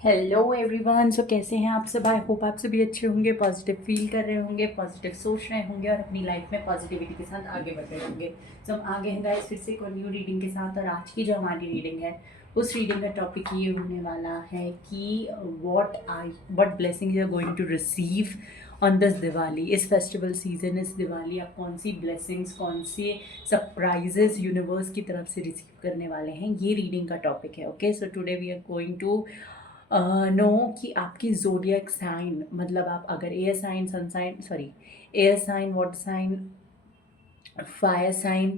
Hello everyone. सो कैसे हैं आप सब? आई होप आप सभी अच्छे होंगे, पॉजिटिव फील कर रहे होंगे, पॉजिटिव सोच रहे होंगे और अपनी लाइफ में पॉजिटिविटी के साथ आगे बढ़ रहे होंगे। सो हम आगे हैं गाइस फिर से एक न्यू रीडिंग के साथ। और आज की जो हमारी रीडिंग है उस रीडिंग का टॉपिक ये होने वाला है कि what blessing you are going to receive on this Diwali. इस फेस्टिवल सीजन, इस दिवाली आप कौन सी ब्लेसिंग्स, कौन सी सरप्राइजेस यूनिवर्स की तरफ से रिसीव करने वाले हैं, ये रीडिंग का टॉपिक है। Okay, so today we are going to know कि आपकी ज़ोडिएक साइन, मतलब आप अगर air sign, sun sign, sorry, air sign, water sign, fire sign,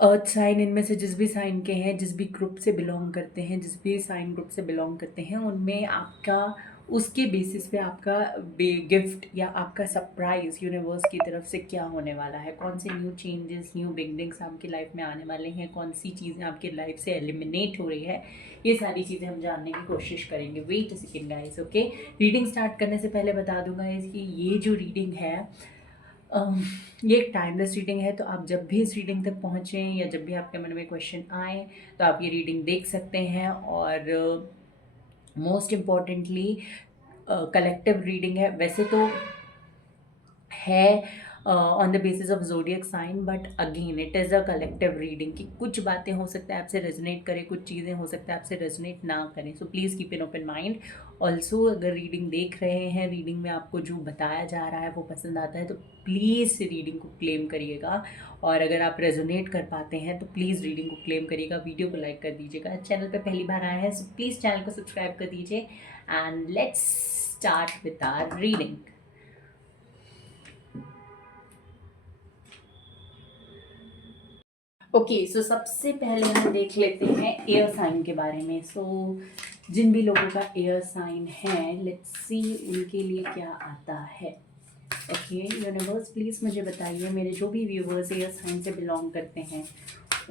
earth sign, इनमें से जिस भी साइन के हैं, जिस भी ग्रुप से बिलोंग करते हैं, जिस भी साइन ग्रुप से बिलोंग करते हैं, उनमें आपका, उसके बेसिस पे आपका गिफ्ट या आपका सरप्राइज यूनिवर्स की तरफ से क्या होने वाला है, कौन से न्यू चेंजेस, न्यू बिगनिंग्स आपकी लाइफ में आने वाले हैं, कौन सी चीज़ें आपकी लाइफ से एलिमिनेट हो रही है, ये सारी चीज़ें हम जानने की कोशिश करेंगे। Wait a second guys. Okay, reading start करने से पहले बता दूंगा कि ये जो रीडिंग है ये एक टाइमलेस रीडिंग है। तो आप जब भी इस रीडिंग तक पहुँचें या जब भी आपके मन में क्वेश्चन आए तो आप ये रीडिंग देख सकते हैं। और मोस्ट इम्पॉर्टेंटली कलेक्टिव रीडिंग है वैसे तो, है on the basis of zodiac sign, but again it is a collective reading कि कुछ बातें हो सकता है आपसे रेजोनेट करें, कुछ चीज़ें हो सकता है आपसे रेजोनेट ना करें। So please keep an open mind. Also अगर रीडिंग देख रहे हैं, रीडिंग में आपको जो बताया जा रहा है वो पसंद आता है तो प्लीज़ रीडिंग को क्लेम करिएगा। और अगर आप रेजोनेट कर पाते हैं तो प्लीज़ रीडिंग को क्लेम करिएगा, वीडियो को लाइक कर दीजिएगा। चैनल पर पहली बार आया है सो प्लीज़ चैनल को सब्सक्राइब कर दीजिए। And let's start with our reading. Okay, so सबसे पहले हम देख लेते हैं एयर साइन के बारे में। सो जिन भी लोगों का एयर साइन है, लेट्स सी उनके लिए क्या आता है। ओके यूनिवर्स, प्लीज़ मुझे बताइए, मेरे जो भी व्यूवर्स एयर साइन से बिलोंग करते हैं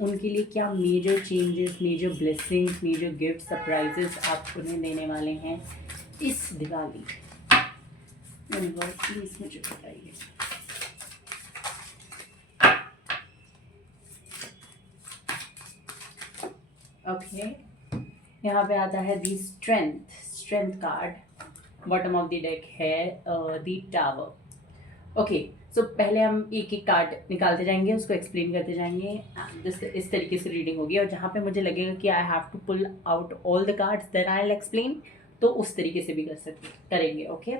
उनके लिए क्या major changes, major blessings, major gift, surprises आप उन्हें देने वाले हैं इस दिवाली। यूनिवर्स प्लीज़ मुझे बताइए। ओके, यहाँ पे आता है the strength card. Bottom of the deck है दी टावर। ओके, सो पहले हम एक एक कार्ड निकालते जाएंगे, उसको एक्सप्लेन करते जाएंगे। इस तरीके से रीडिंग होगी और जहाँ पे मुझे लगेगा कि I have to pull out all the cards then I will explain, तो उस तरीके से भी करेंगे। ओके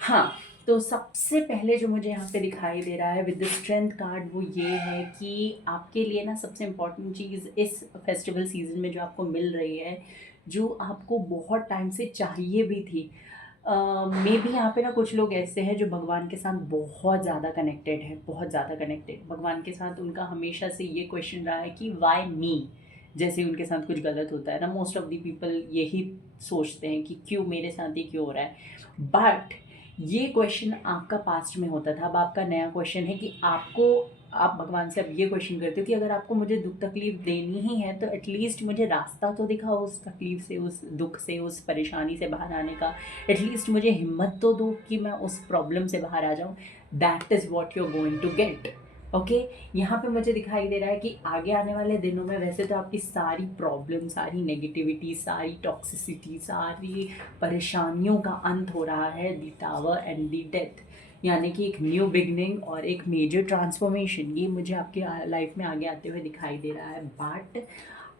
हाँ, तो सबसे पहले जो मुझे यहाँ पे दिखाई दे रहा है विद द स्ट्रेंथ कार्ड वो ये है कि आपके लिए ना सबसे इम्पॉर्टेंट चीज़ इस फेस्टिवल सीजन में जो आपको मिल रही है, जो आपको बहुत टाइम से चाहिए भी थी। मे बी यहाँ पे ना कुछ लोग ऐसे हैं जो भगवान के साथ बहुत ज़्यादा कनेक्टेड है, बहुत ज़्यादा कनेक्टेड भगवान के साथ। उनका हमेशा से ये क्वेश्चन रहा है कि वाई मी। जैसे उनके साथ कुछ गलत होता है ना, मोस्ट ऑफ द पीपल यही सोचते हैं कि क्यों मेरे साथ ही क्यों हो रहा है। बट ये क्वेश्चन आपका पास्ट में होता था, अब आपका नया क्वेश्चन है कि आप भगवान से अब ये क्वेश्चन करते हो कि अगर आपको मुझे दुख तकलीफ देनी ही है तो एटलीस्ट मुझे रास्ता तो दिखाओ उस तकलीफ से, उस दुख से, उस परेशानी से बाहर आने का। एटलीस्ट मुझे हिम्मत तो दो कि मैं उस प्रॉब्लम से बाहर आ जाऊँ। That is what you are going to get. Okay, यहाँ पे मुझे दिखाई दे रहा है कि आगे आने वाले दिनों में वैसे तो आपकी सारी प्रॉब्लम, सारी नेगेटिविटी, सारी टॉक्सिसिटी, सारी परेशानियों का अंत हो रहा है दी टावर एंड दी डेथ, यानी कि एक न्यू बिगनिंग और एक मेजर ट्रांसफॉर्मेशन, ये मुझे आपके लाइफ में आगे आते हुए दिखाई दे रहा है। बट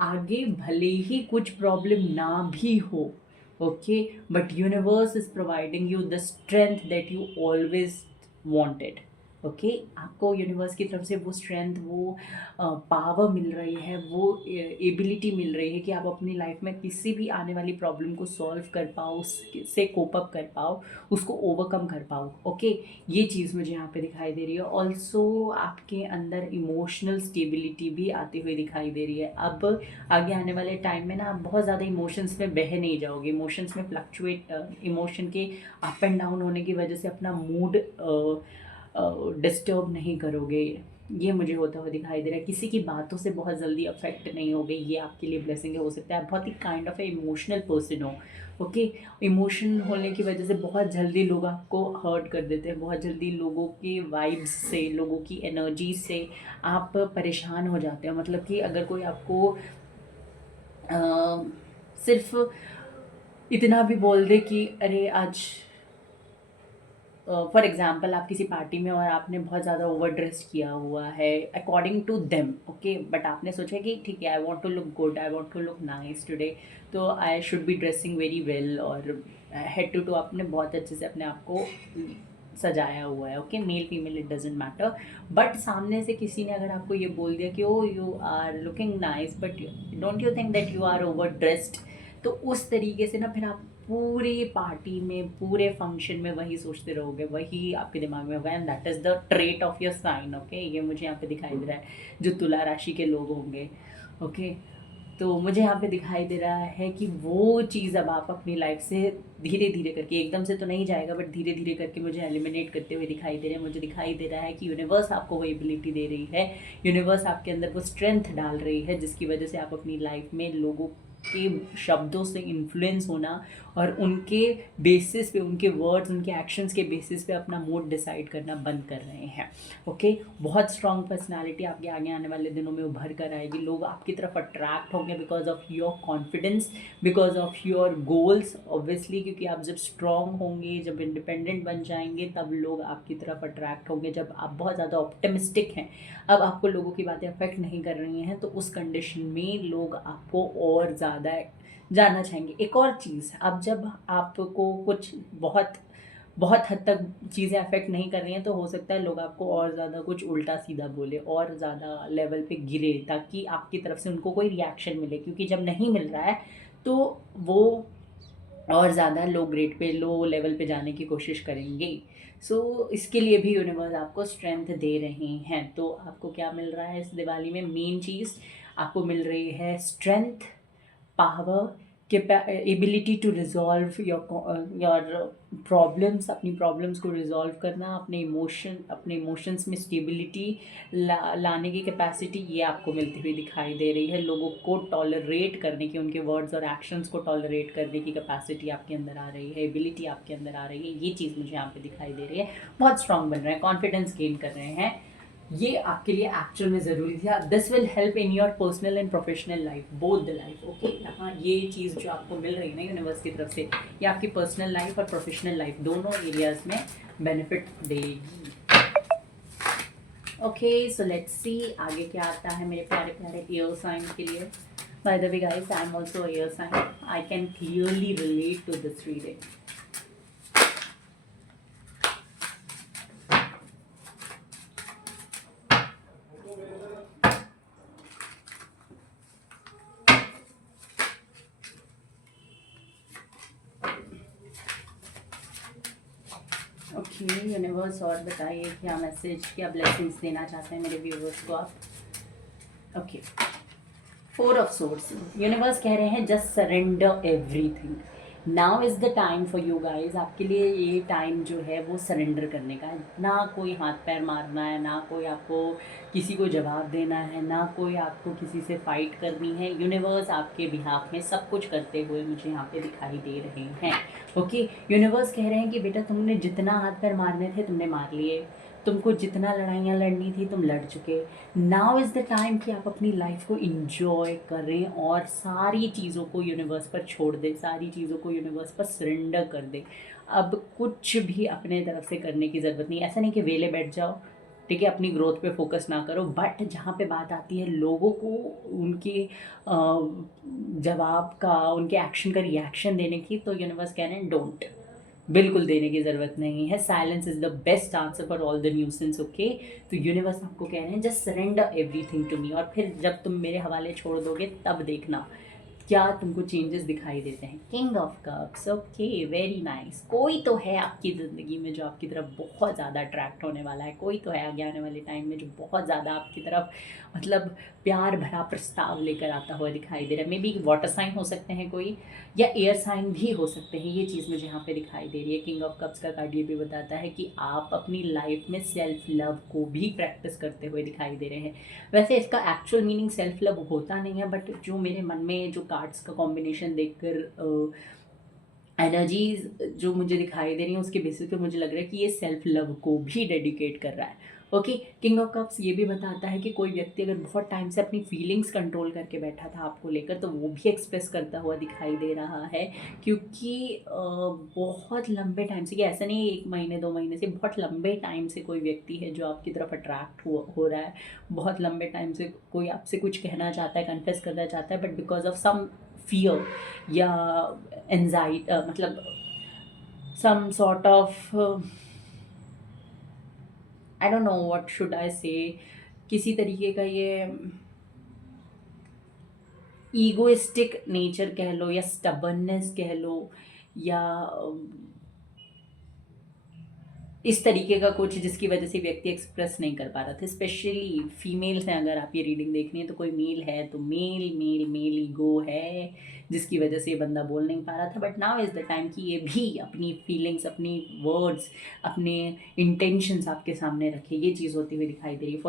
आगे भले ही कुछ प्रॉब्लम ना भी हो, okay, but universe is providing you the strength that you always wanted. Okay, आपको यूनिवर्स की तरफ से वो स्ट्रेंथ, वो पावर मिल रही है, वो एबिलिटी मिल रही है कि आप अपनी लाइफ में किसी भी आने वाली प्रॉब्लम को सॉल्व कर पाओ, उससे कोप अप कर पाओ, उसको ओवरकम कर पाओ। ओके, ये चीज़ मुझे यहाँ पे दिखाई दे रही है। ऑल्सो आपके अंदर इमोशनल स्टेबिलिटी भी आती हुई दिखाई दे रही है। अब आगे आने वाले टाइम में ना आप बहुत ज़्यादा इमोशंस में बह नहीं जाओगे। इमोशंस में फ्लक्चुएट, इमोशन के अप एंड डाउन होने की वजह से अपना मूड डिस्टर्ब नहीं करोगे, ये मुझे होता हुआ दिखाई दे रहा है। किसी की बातों से बहुत जल्दी अफेक्ट नहीं हो गई, ये आपके लिए ब्लेसिंग है। हो सकता है आप बहुत ही kind of a emotional person हो। ओके, इमोशन होने की वजह से बहुत जल्दी लोग आपको हर्ट कर देते हैं, बहुत जल्दी लोगों के वाइब्स से, लोगों की एनर्जी से आप परेशान हो जाते हो। मतलब कि अगर कोई आपको सिर्फ इतना भी बोल दे कि अरे आज फॉर एग्जाम्पल आप किसी पार्टी में और आपने बहुत ज़्यादा ओवर ड्रेस किया हुआ है according to them, okay, but आपने सोचा कि ठीक है, I want to look good, I want to look nice today, तो I should be dressing very well, और हेड टू आपने बहुत अच्छे से अपने आप को सजाया हुआ है, okay, male female it doesn't matter, but सामने से किसी ने अगर आपको ये बोल दिया कि oh you are looking nice but don't you think that you are overdressed, तो उस तरीके से ना फिर आप पूरे पार्टी में, पूरे फंक्शन में वही सोचते रहोगे, वही आपके दिमाग में होगा, and that is the trait of your sign, okay, ये मुझे यहाँ पे दिखाई दे रहा है जो तुला राशि के लोग होंगे, ओके। तो मुझे यहाँ पे दिखाई दे रहा है कि वो चीज़ अब आप अपनी लाइफ से धीरे धीरे करके, एकदम से तो नहीं जाएगा बट धीरे धीरे करके मुझे एलिमिनेट करते हुए दिखाई दे रहे हैं। मुझे दिखाई दे रहा है कि यूनिवर्स आपको वो एबिलिटी दे रही है, यूनिवर्स आपके अंदर वो स्ट्रेंथ डाल रही है जिसकी वजह से आप अपनी लाइफ में लोगों के शब्दों से इन्फ्लुएंस होना और उनके बेसिस पे, उनके वर्ड्स, उनके एक्शंस के बेसिस पे अपना मूड डिसाइड करना बंद कर रहे हैं, ओके। बहुत स्ट्रांग पर्सनालिटी आपके आगे आने वाले दिनों में उभर कर आएगी, लोग आपकी तरफ अट्रैक्ट होंगे because of your confidence, because of your goals, obviously, क्योंकि आप जब स्ट्रांग होंगे, जब इंडिपेंडेंट बन जाएंगे, तब लोग आपकी तरफ अट्रैक्ट होंगे। जब आप बहुत ज़्यादा ऑप्टिमिस्टिक हैं, अब आपको लोगों की बातें अफेक्ट नहीं कर रही हैं, तो उस कंडीशन में लोग आपको और ज़्यादा जानना चाहेंगे। एक और चीज़, अब जब आपको कुछ बहुत बहुत हद तक चीज़ें अफेक्ट नहीं कर रही हैं, तो हो सकता है लोग आपको और ज़्यादा कुछ उल्टा सीधा बोले, और ज़्यादा लेवल पे गिरे, ताकि आपकी तरफ से उनको कोई रिएक्शन मिले, क्योंकि जब नहीं मिल रहा है तो वो और ज़्यादा low grade pay, low level पे जाने की कोशिश करेंगे। सो इसके लिए भी यूनिवर्स आपको स्ट्रेंथ दे रहे हैं। तो आपको क्या मिल रहा है इस दिवाली में? मेन चीज़ आपको मिल रही है strength, power, ability to resolve your problems, अपनी प्रॉब्लम्स को रिजॉल्व करना, अपने इमोशंस में स्टेबिलिटी लाने की कैपेसिटी, ये आपको मिलती हुई दिखाई दे रही है। लोगों को टॉलरेट करने की, उनके वर्ड्स और एक्शंस को टॉलरेट करने की कैपेसिटी आपके अंदर आ रही है, एबिलिटी आपके अंदर आ रही है, ये चीज़ मुझे यहाँ पे दिखाई दे रही है। बहुत स्ट्रांग बन रहे हैं, कॉन्फिडेंस गेन कर रहे हैं, ये आपके लिए एक्चुअल में ज़रूरी थी। This will help in your personal and professional life, both the life, okay. यहाँ ये चीज़ जो आपको मिल रही है ना यूनिवर्स की तरफ से, ये आपकी पर्सनल लाइफ और प्रोफेशनल लाइफ दोनों एरियाज में बेनिफिट देगी, ओके। सो लेट्स सी आगे क्या आता है मेरे प्यारे प्यारे एयर साइन के लिए। By the way guys, I am also air sign, I can clearly relate to this reading. Okay universe, और बताइए क्या मैसेज, क्या ब्लेसिंग्स देना चाहते हैं मेरे व्यूवर्स को आप। ओके, 4 ऑफ सोर्स, यूनिवर्स कह रहे हैं just surrender everything, now is the time for you guys. आपके लिए ये टाइम जो है वो सरेंडर करने का है, ना कोई हाथ पैर मारना है, ना कोई आपको किसी को जवाब देना है, ना कोई आपको किसी से फाइट करनी है। यूनिवर्स आपके बिहाफ में सब कुछ करते हुए मुझे यहाँ पे दिखाई दे रहे हैं, ओके। यूनिवर्स कह रहे हैं कि बेटा तुमने जितना हाथ पैर मारने थे तुमने मार लिए, तुमको जितना लड़ाइयाँ लड़नी थी तुम लड़ चुके, नाउ इज़ द टाइम कि आप अपनी लाइफ को इंजॉय करें और सारी चीज़ों को यूनिवर्स पर छोड़ दें, सारी चीज़ों को यूनिवर्स पर सरेंडर कर दें। अब कुछ भी अपने तरफ से करने की ज़रूरत नहीं, ऐसा नहीं कि वेले बैठ जाओ, ठीक है, अपनी ग्रोथ पे फोकस ना करो, बट जहाँ पे बात आती है लोगों को उनके जवाब का, उनके एक्शन का रिएक्शन देने की, तो यूनिवर्स कह रहे हैं डोंट, बिल्कुल देने की ज़रूरत नहीं है। Silence is the best answer for all the nuisance, okay. तो यूनिवर्स आपको कह रहे हैं just surrender everything to me, और फिर जब तुम मेरे हवाले छोड़ दोगे तब देखना क्या तुमको चेंजेस दिखाई देते हैं। King of cups, okay, very nice. कोई तो है आपकी ज़िंदगी में जो आपकी तरफ बहुत ज़्यादा अट्रैक्ट होने वाला है, कोई तो है आगे आने वाले टाइम में जो बहुत ज़्यादा आपकी तरफ मतलब प्यार भरा प्रस्ताव लेकर आता हुआ दिखाई दे रहा है। मे बी वाटर साइन हो सकते हैं कोई, या एयर साइन भी हो सकते हैं, ये चीज़ मुझे यहाँ पे दिखाई दे रही है। किंग ऑफ कप्स का कार्ड ये भी बताता है कि आप अपनी लाइफ में सेल्फ लव को भी प्रैक्टिस करते हुए दिखाई दे रहे हैं। वैसे इसका एक्चुअल मीनिंग सेल्फ लव होता नहीं है, बट जो मेरे मन में जो कार्ड्स का कॉम्बिनेशन देखकर एनर्जीज जो मुझे दिखाई दे रही है उसके बेसिस पे मुझे लग रहा है कि ये सेल्फ लव को भी डेडिकेट कर रहा है, ओके, किंग ऑफ कप्स ये भी बताता है कि कोई व्यक्ति अगर बहुत टाइम से अपनी फीलिंग्स कंट्रोल करके बैठा था आपको लेकर, तो वो भी एक्सप्रेस करता हुआ दिखाई दे रहा है, क्योंकि बहुत लंबे टाइम से, ये ऐसा नहीं है 1 महीने 2 महीने से, बहुत लंबे टाइम से कोई व्यक्ति है जो आपकी तरफ अट्रैक्ट हो रहा है। बहुत लंबे टाइम से कोई आपसे कुछ कहना चाहता है, कन्फेस करना चाहता है, but because of some fear या एंजाइटी, मतलब some sort of, I don't know what should I say, किसी तरीके का ये ईगोइस्टिक नेचर कह लो या स्टबर्ननेस कह लो, या इस तरीके का कुछ जिसकी वजह से व्यक्ति एक्सप्रेस नहीं कर पा रहा था। स्पेशली फीमेल्स हैं, अगर आप ये रीडिंग देख रही हैं तो कोई मेल है तो मेल मेल मेल ईगो है जिसकी वजह से ये बंदा बोल नहीं पा रहा था। But now is the time कि ये भी अपनी फीलिंग्स, अपनी वर्ड्स, अपने इंटेंशंस आपके सामने रखे, ये चीज़ होती हुई दिखाई दे रही है।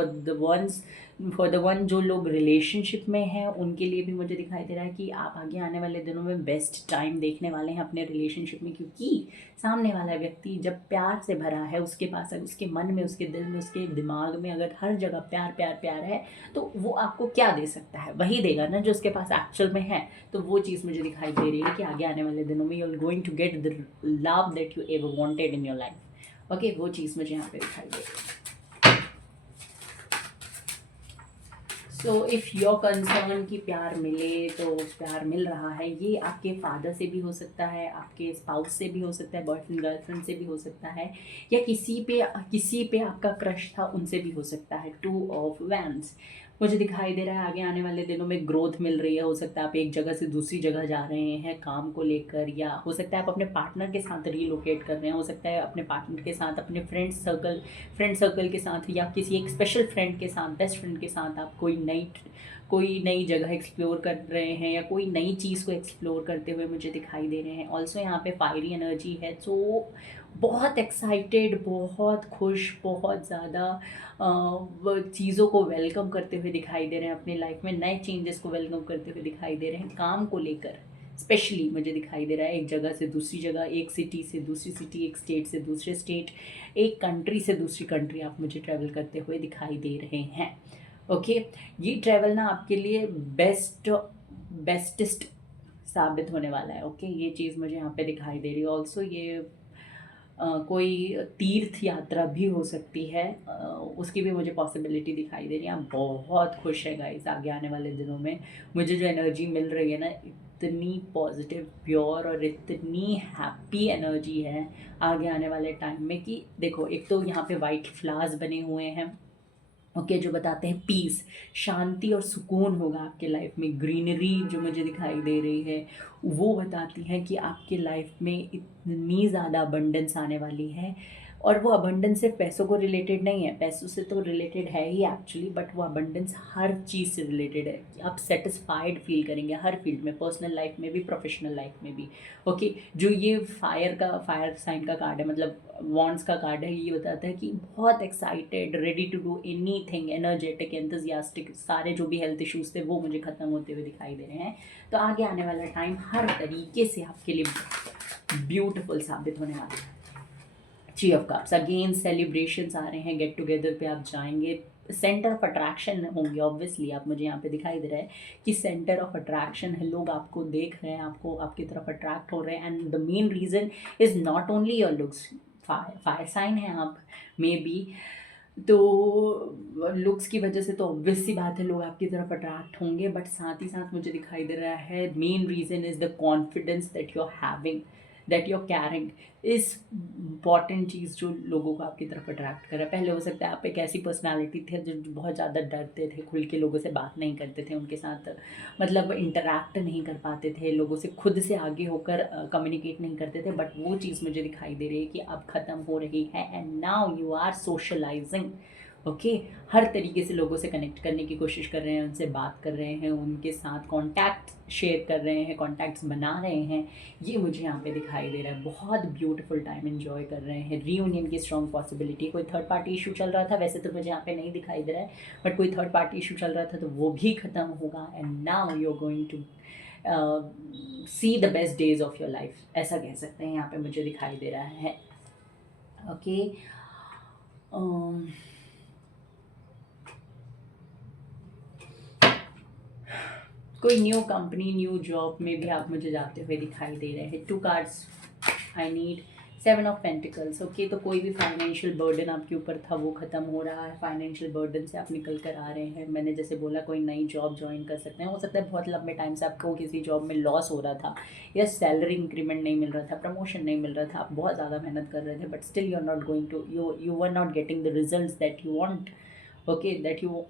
फॉर द वन जो लोग रिलेशनशिप में हैं उनके लिए भी मुझे दिखाई दे रहा है कि आप आगे आने वाले दिनों में बेस्ट टाइम देखने वाले हैं अपने रिलेशनशिप में, क्योंकि सामने वाला व्यक्ति जब प्यार से भरा है, उसके पास, उसके मन में, उसके दिल में, उसके दिमाग में अगर हर जगह प्यार प्यार प्यार है, तो वो आपको क्या दे सकता है? वही देगा ना जो उसके पास एक्चुअल में है। तो वो चीज़ मुझे दिखाई दे रही है कि आगे आने वाले दिनों में you are going to get the love that you ever wanted in your life. Okay, वो चीज़ मुझे यहाँ पे दिखाई दे रही है। सो इफ़ योर कंसर्न कि प्यार मिले, तो प्यार मिल रहा है, ये आपके फादर से भी हो सकता है, आपके स्पाउस से भी हो सकता है, बॉयफ्रेंड गर्लफ्रेंड से भी हो सकता है, या किसी पे आपका क्रश था उनसे भी हो सकता है। 2 ऑफ वैंड्स मुझे दिखाई दे रहा है आगे आने वाले दिनों में ग्रोथ मिल रही है। हो सकता है आप एक जगह से दूसरी जगह जा रहे हैं काम को लेकर, या हो सकता है आप अपने पार्टनर के साथ रीलोकेट कर रहे हैं, हो सकता है अपने पार्टनर के साथ, अपने फ्रेंड सर्कल के साथ, या किसी एक स्पेशल फ्रेंड के साथ, बेस्ट फ्रेंड के साथ आप कोई नई जगह एक्सप्लोर कर रहे हैं, या कोई नई चीज़ को एक्सप्लोर करते हुए मुझे दिखाई दे रहे हैं। ऑल्सो यहाँ पे फायरी एनर्जी है, तो बहुत एक्साइटेड, बहुत खुश, बहुत ज़्यादा चीज़ों को वेलकम करते हुए दिखाई दे रहे हैं, अपनी लाइफ में नए चेंजेस को वेलकम करते हुए दिखाई दे रहे हैं। काम को लेकर स्पेशली मुझे दिखाई दे रहा है, एक जगह से दूसरी जगह, एक सिटी से दूसरी सिटी, एक स्टेट से दूसरे स्टेट, एक कंट्री से दूसरी कंट्री आप मुझे ट्रैवल करते हुए दिखाई दे रहे हैं। ओके, ये ट्रैवल ना आपके लिए बेस्टेस्ट साबित होने वाला है। ओके, ये चीज़ मुझे यहाँ पे दिखाई दे रही है। ऑल्सो ये कोई तीर्थ यात्रा भी हो सकती है, उसकी भी मुझे पॉसिबिलिटी दिखाई दे रही है। आप बहुत खुश है गाइस आगे आने वाले दिनों में। मुझे जो एनर्जी मिल रही है ना, इतनी पॉजिटिव, प्योर और इतनी हैप्पी एनर्जी है आगे आने वाले टाइम में कि देखो, एक तो यहाँ पे वाइट फ्लावर्स बने हुए हैं, ओके, जो बताते हैं पीस, शांति और सुकून होगा आपके लाइफ में। ग्रीनरी जो मुझे दिखाई दे रही है वो बताती है कि आपके लाइफ में इतनी ज़्यादा अबंडेंस आने वाली है। और वो अबंडेंस सिर्फ पैसों को रिलेटेड नहीं है, पैसों से तो रिलेटेड है ही एक्चुअली, बट वो अबंडेंस हर चीज़ से रिलेटेड है कि आप सेटिस्फाइड फील करेंगे हर फील्ड में, पर्सनल लाइफ में भी, प्रोफेशनल लाइफ में भी। ओके, जो ये फायर साइन का कार्ड है, मतलब वॉन्ड्स का कार्ड है, ये बताता है कि बहुत excited, ready to do anything, energetic, enthusiastic, सारे जो भी हेल्थ इश्यूज थे वो मुझे ख़त्म होते हुए दिखाई दे रहे हैं। तो आगे आने वाला टाइम हर तरीके से आपके लिए ब्यूटीफुल साबित होने वाला है। 3 ऑफ कप्स, अगेन सेलिब्रेशंस आ रहे हैं, गेट टुगेदर पे आप जाएंगे, सेंटर ऑफ अट्रैक्शन होंगे ऑब्वियसली। आप, मुझे यहाँ पे दिखाई दे रहा है कि सेंटर ऑफ अट्रैक्शन है, लोग आपको देख रहे हैं, आपको आपकी तरफ अट्रैक्ट हो रहे हैं, and the main reason is not only your looks. Fire sign है आप, मे बी, तो लुक्स की वजह से तो ऑब्वियस सी बात है लोग आपकी तरफ अट्रैक्ट होंगे, बट साथ ही साथ मुझे दिखाई दे रहा है main reason is the confidence that you are having, that you are carrying. इस इम्पॉर्टेंट चीज़ जो लोगों को आपकी तरफ अट्रैक्ट कर रहा है। पहले हो सकता है आप एक ऐसी पर्सनालिटी थे जो बहुत ज़्यादा डरते थे, खुल के लोगों से बात नहीं करते थे, उनके साथ मतलब इंटरैक्ट नहीं कर पाते थे, लोगों से खुद से आगे होकर कम्युनिकेट नहीं करते थे, बट वो चीज़ मुझे दिखाई दे रही है कि अब ख़त्म हो रही है, and now you are socialising. Okay, हर तरीके से लोगों से कनेक्ट करने की कोशिश कर रहे हैं, उनसे बात कर रहे हैं, उनके साथ कॉन्टैक्ट शेयर कर रहे हैं, कॉन्टैक्ट्स बना रहे हैं, ये मुझे यहाँ पे दिखाई दे रहा है। बहुत ब्यूटीफुल टाइम एंजॉय कर रहे हैं, रीयूनियन की स्ट्रॉन्ग पॉसिबिलिटी। कोई थर्ड पार्टी इशू चल रहा था, वैसे तो मुझे यहाँ पे नहीं दिखाई दे रहा है, बट कोई थर्ड पार्टी इशू चल रहा था तो वो भी ख़त्म होगा, and now you are going to see the best days of your life, ऐसा कह सकते हैं, यहाँ पे मुझे दिखाई दे रहा है। ओके, कोई न्यू कंपनी, न्यू जॉब में भी आप मुझे जाते हुए दिखाई दे रहे हैं। 2 cards I need. 7 of pentacles. Okay, तो कोई भी फाइनेंशियल बर्डन आपके ऊपर था वो ख़त्म हो रहा है। फाइनेंशियल बर्डन से आप निकल कर आ रहे हैं। मैंने जैसे बोला, कोई नई जॉब ज्वाइन कर सकते हैं। हो सकता है बहुत लंबे टाइम से आपको किसी जॉब में लॉस हो रहा था, या सैलरी इंक्रीमेंट नहीं मिल रहा था, प्रमोशन नहीं मिल रहा था, आप बहुत ज़्यादा मेहनत कर रहे थे, but still you are not going to, you are not getting the result that you want, okay, that you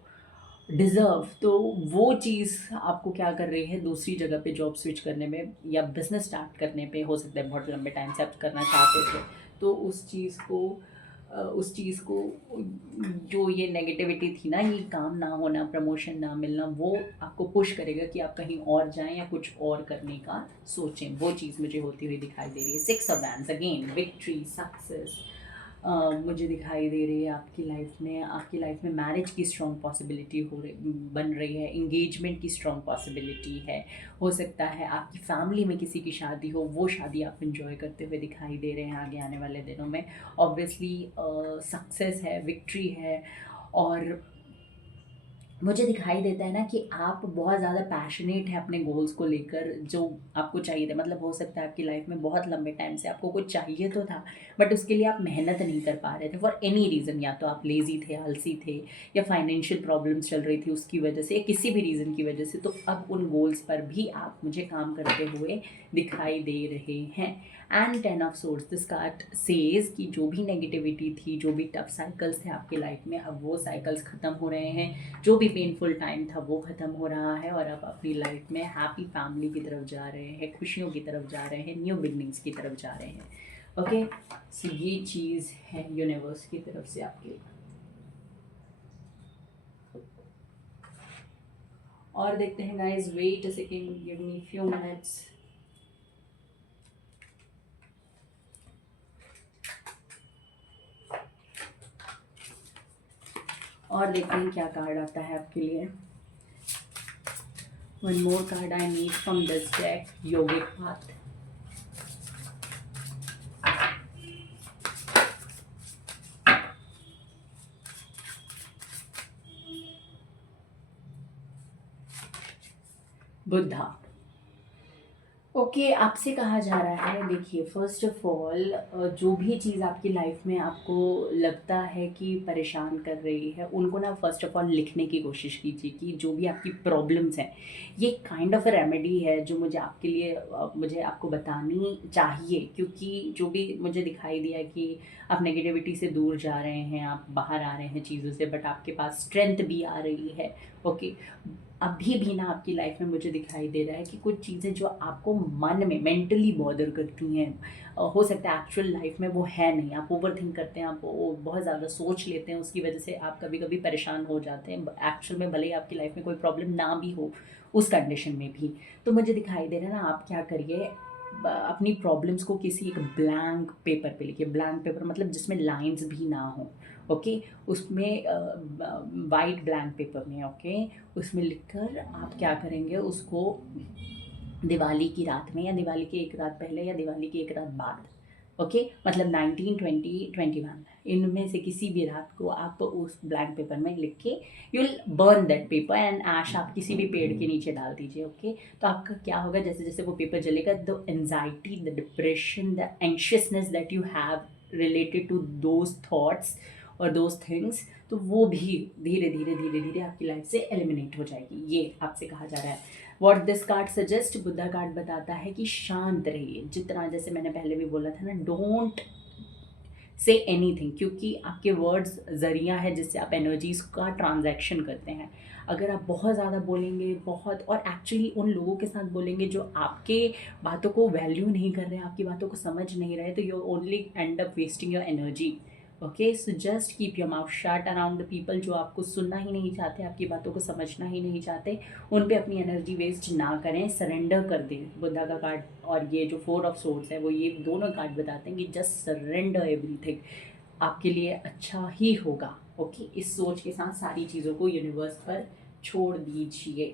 deserve. तो वो चीज़ आपको क्या कर रही है, दूसरी जगह पे जॉब स्विच करने में या बिज़नेस स्टार्ट करने पे, हो सकता है बहुत लंबे टाइम से आप करना चाहते थे, तो उस चीज़ को जो ये नेगेटिविटी थी ना, ये काम ना होना, प्रमोशन ना मिलना, वो आपको पुश करेगा कि आप कहीं और जाएं या कुछ और करने का सोचें। वो चीज़ मुझे होती हुई दिखाई दे रही है। 6 of wands, again victory, success मुझे दिखाई दे रही है। आपकी लाइफ में मैरिज की स्ट्रॉन्ग पॉसिबिलिटी बन रही है। इंगेजमेंट की स्ट्रॉन्ग पॉसिबिलिटी है। हो सकता है आपकी फैमिली में किसी की शादी हो, वो शादी आप इंजॉय करते हुए दिखाई दे रहे हैं आगे आने वाले दिनों में। ऑब्वियसली सक्सेस है, विक्ट्री है। और मुझे दिखाई देता है ना कि आप बहुत ज़्यादा पैशनेट हैं अपने गोल्स को लेकर, जो आपको चाहिए था। मतलब हो सकता है आपकी लाइफ में बहुत लंबे टाइम से आपको कुछ चाहिए तो था, बट उसके लिए आप मेहनत नहीं कर पा रहे थे फॉर एनी रीज़न। या तो आप लेज़ी थे, आलसी थे, या फाइनेंशियल प्रॉब्लम्स चल रही थी उसकी वजह से, या किसी भी रीज़न की वजह से। तो अब उन गोल्स पर भी आप मुझे काम करते हुए दिखाई दे रहे हैं। And 10 of source, this card says कि जो भी नेगेटिविटी थी, जो भी टफ साइकिल्स थे आपकी लाइफ में, अब वो साइकिल्स ख़त्म हो रहे हैं। जो भी पेनफुल टाइम था वो ख़त्म हो रहा है, और आप अपनी लाइफ में हैप्पी फैमिली की तरफ जा रहे हैं, खुशियों की तरफ जा रहे हैं, न्यू बिगनिंग्स की तरफ जा रहे हैं। ओके, सो ये चीज़ है यूनिवर्स की तरफ से आपके लिए। और देखते हैं guys, wait a second, give me few minutes. और देखते हैं क्या कार्ड आता है आपके लिए। One more card I need from this deck, yogic path. Buddha. Okay, आपसे कहा जा रहा है, देखिए फर्स्ट ऑफ ऑल, जो भी चीज़ आपकी लाइफ में आपको लगता है कि परेशान कर रही है, उनको ना फर्स्ट ऑफ ऑल लिखने की कोशिश कीजिए कि जो भी आपकी प्रॉब्लम्स हैं, ये काइंड ऑफ अ रेमेडी है जो मुझे आपके लिए मुझे आपको बतानी चाहिए। क्योंकि जो भी मुझे दिखाई दिया कि आप नेगेटिविटी से दूर जा रहे हैं, आप बाहर आ रहे हैं चीज़ों से, बट आपके पास स्ट्रेंथ भी आ रही है। ओके, अभी भी ना आपकी लाइफ में मुझे दिखाई दे रहा है कि कुछ चीज़ें जो आपको मन में मेंटली बॉदर करती हैं, हो सकता है एक्चुअल लाइफ में वो है नहीं, आप ओवर थिंक करते हैं, आप वो बहुत ज़्यादा सोच लेते हैं, उसकी वजह से आप कभी कभी परेशान हो जाते हैं एक्चुअल में, भले ही आपकी लाइफ में कोई प्रॉब्लम ना भी हो उस कंडीशन में भी। तो मुझे दिखाई दे रहा है ना, आप क्या करिए, अपनी प्रॉब्लम्स को किसी एक ब्लैंक पेपर पे लिखिए। ब्लैंक पेपर मतलब जिसमें लाइंस भी ना हो, ओके, उसमें वाइट ब्लैंक पेपर में, ओके, उसमें लिखकर आप क्या करेंगे, उसको दिवाली की रात में, या दिवाली के एक रात पहले, या दिवाली की एक रात बाद, ओके, मतलब 19, 20, 21, इनमें से किसी भी रात को आप उस ब्लैंक पेपर में लिख के you will burn that paper and ash आप किसी भी पेड़ के नीचे डाल दीजिए। ओके, तो आपका क्या होगा, जैसे जैसे वो पेपर जलेगा, the anxiety, the depression, the anxiousness that you have related to those thoughts और दोज थिंग्स, तो वो भी धीरे धीरे धीरे धीरे आपकी लाइफ से एलिमिनेट हो जाएगी। ये आपसे कहा जा रहा है। What this card suggest, Buddha card बताता है कि शांत रहिए। जितना, जैसे मैंने पहले भी बोला था ना, डोंट से एनीथिंग, क्योंकि आपके वर्ड्स जरिया है जिससे आप एनर्जीज का ट्रांजैक्शन करते हैं। अगर आप बहुत ज़्यादा बोलेंगे, बहुत, और एक्चुअली उन लोगों के साथ बोलेंगे जो आपके बातों को वैल्यू नहीं कर रहे हैं, आपकी बातों को समझ नहीं रहे, तो you only and up wasting your energy. Okay, so just keep your mouth shut around the people जो आपको सुनना ही नहीं चाहते, आपकी बातों को समझना ही नहीं चाहते, उन पे अपनी एनर्जी वेस्ट ना करें, सरेंडर कर दें। बुद्धा का कार्ड और ये जो 4 ऑफ सोर्ड्स है, वो ये दोनों कार्ड बताते हैं कि जस्ट सरेंडर एवरीथिंग, आपके लिए अच्छा ही होगा। ओके, इस सोच के साथ सारी चीज़ों को यूनिवर्स पर छोड़ दीजिए।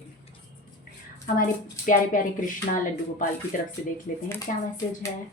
हमारे प्यारे प्यारे कृष्णा लड्डू गोपाल की तरफ से देख लेते हैं क्या मैसेज है।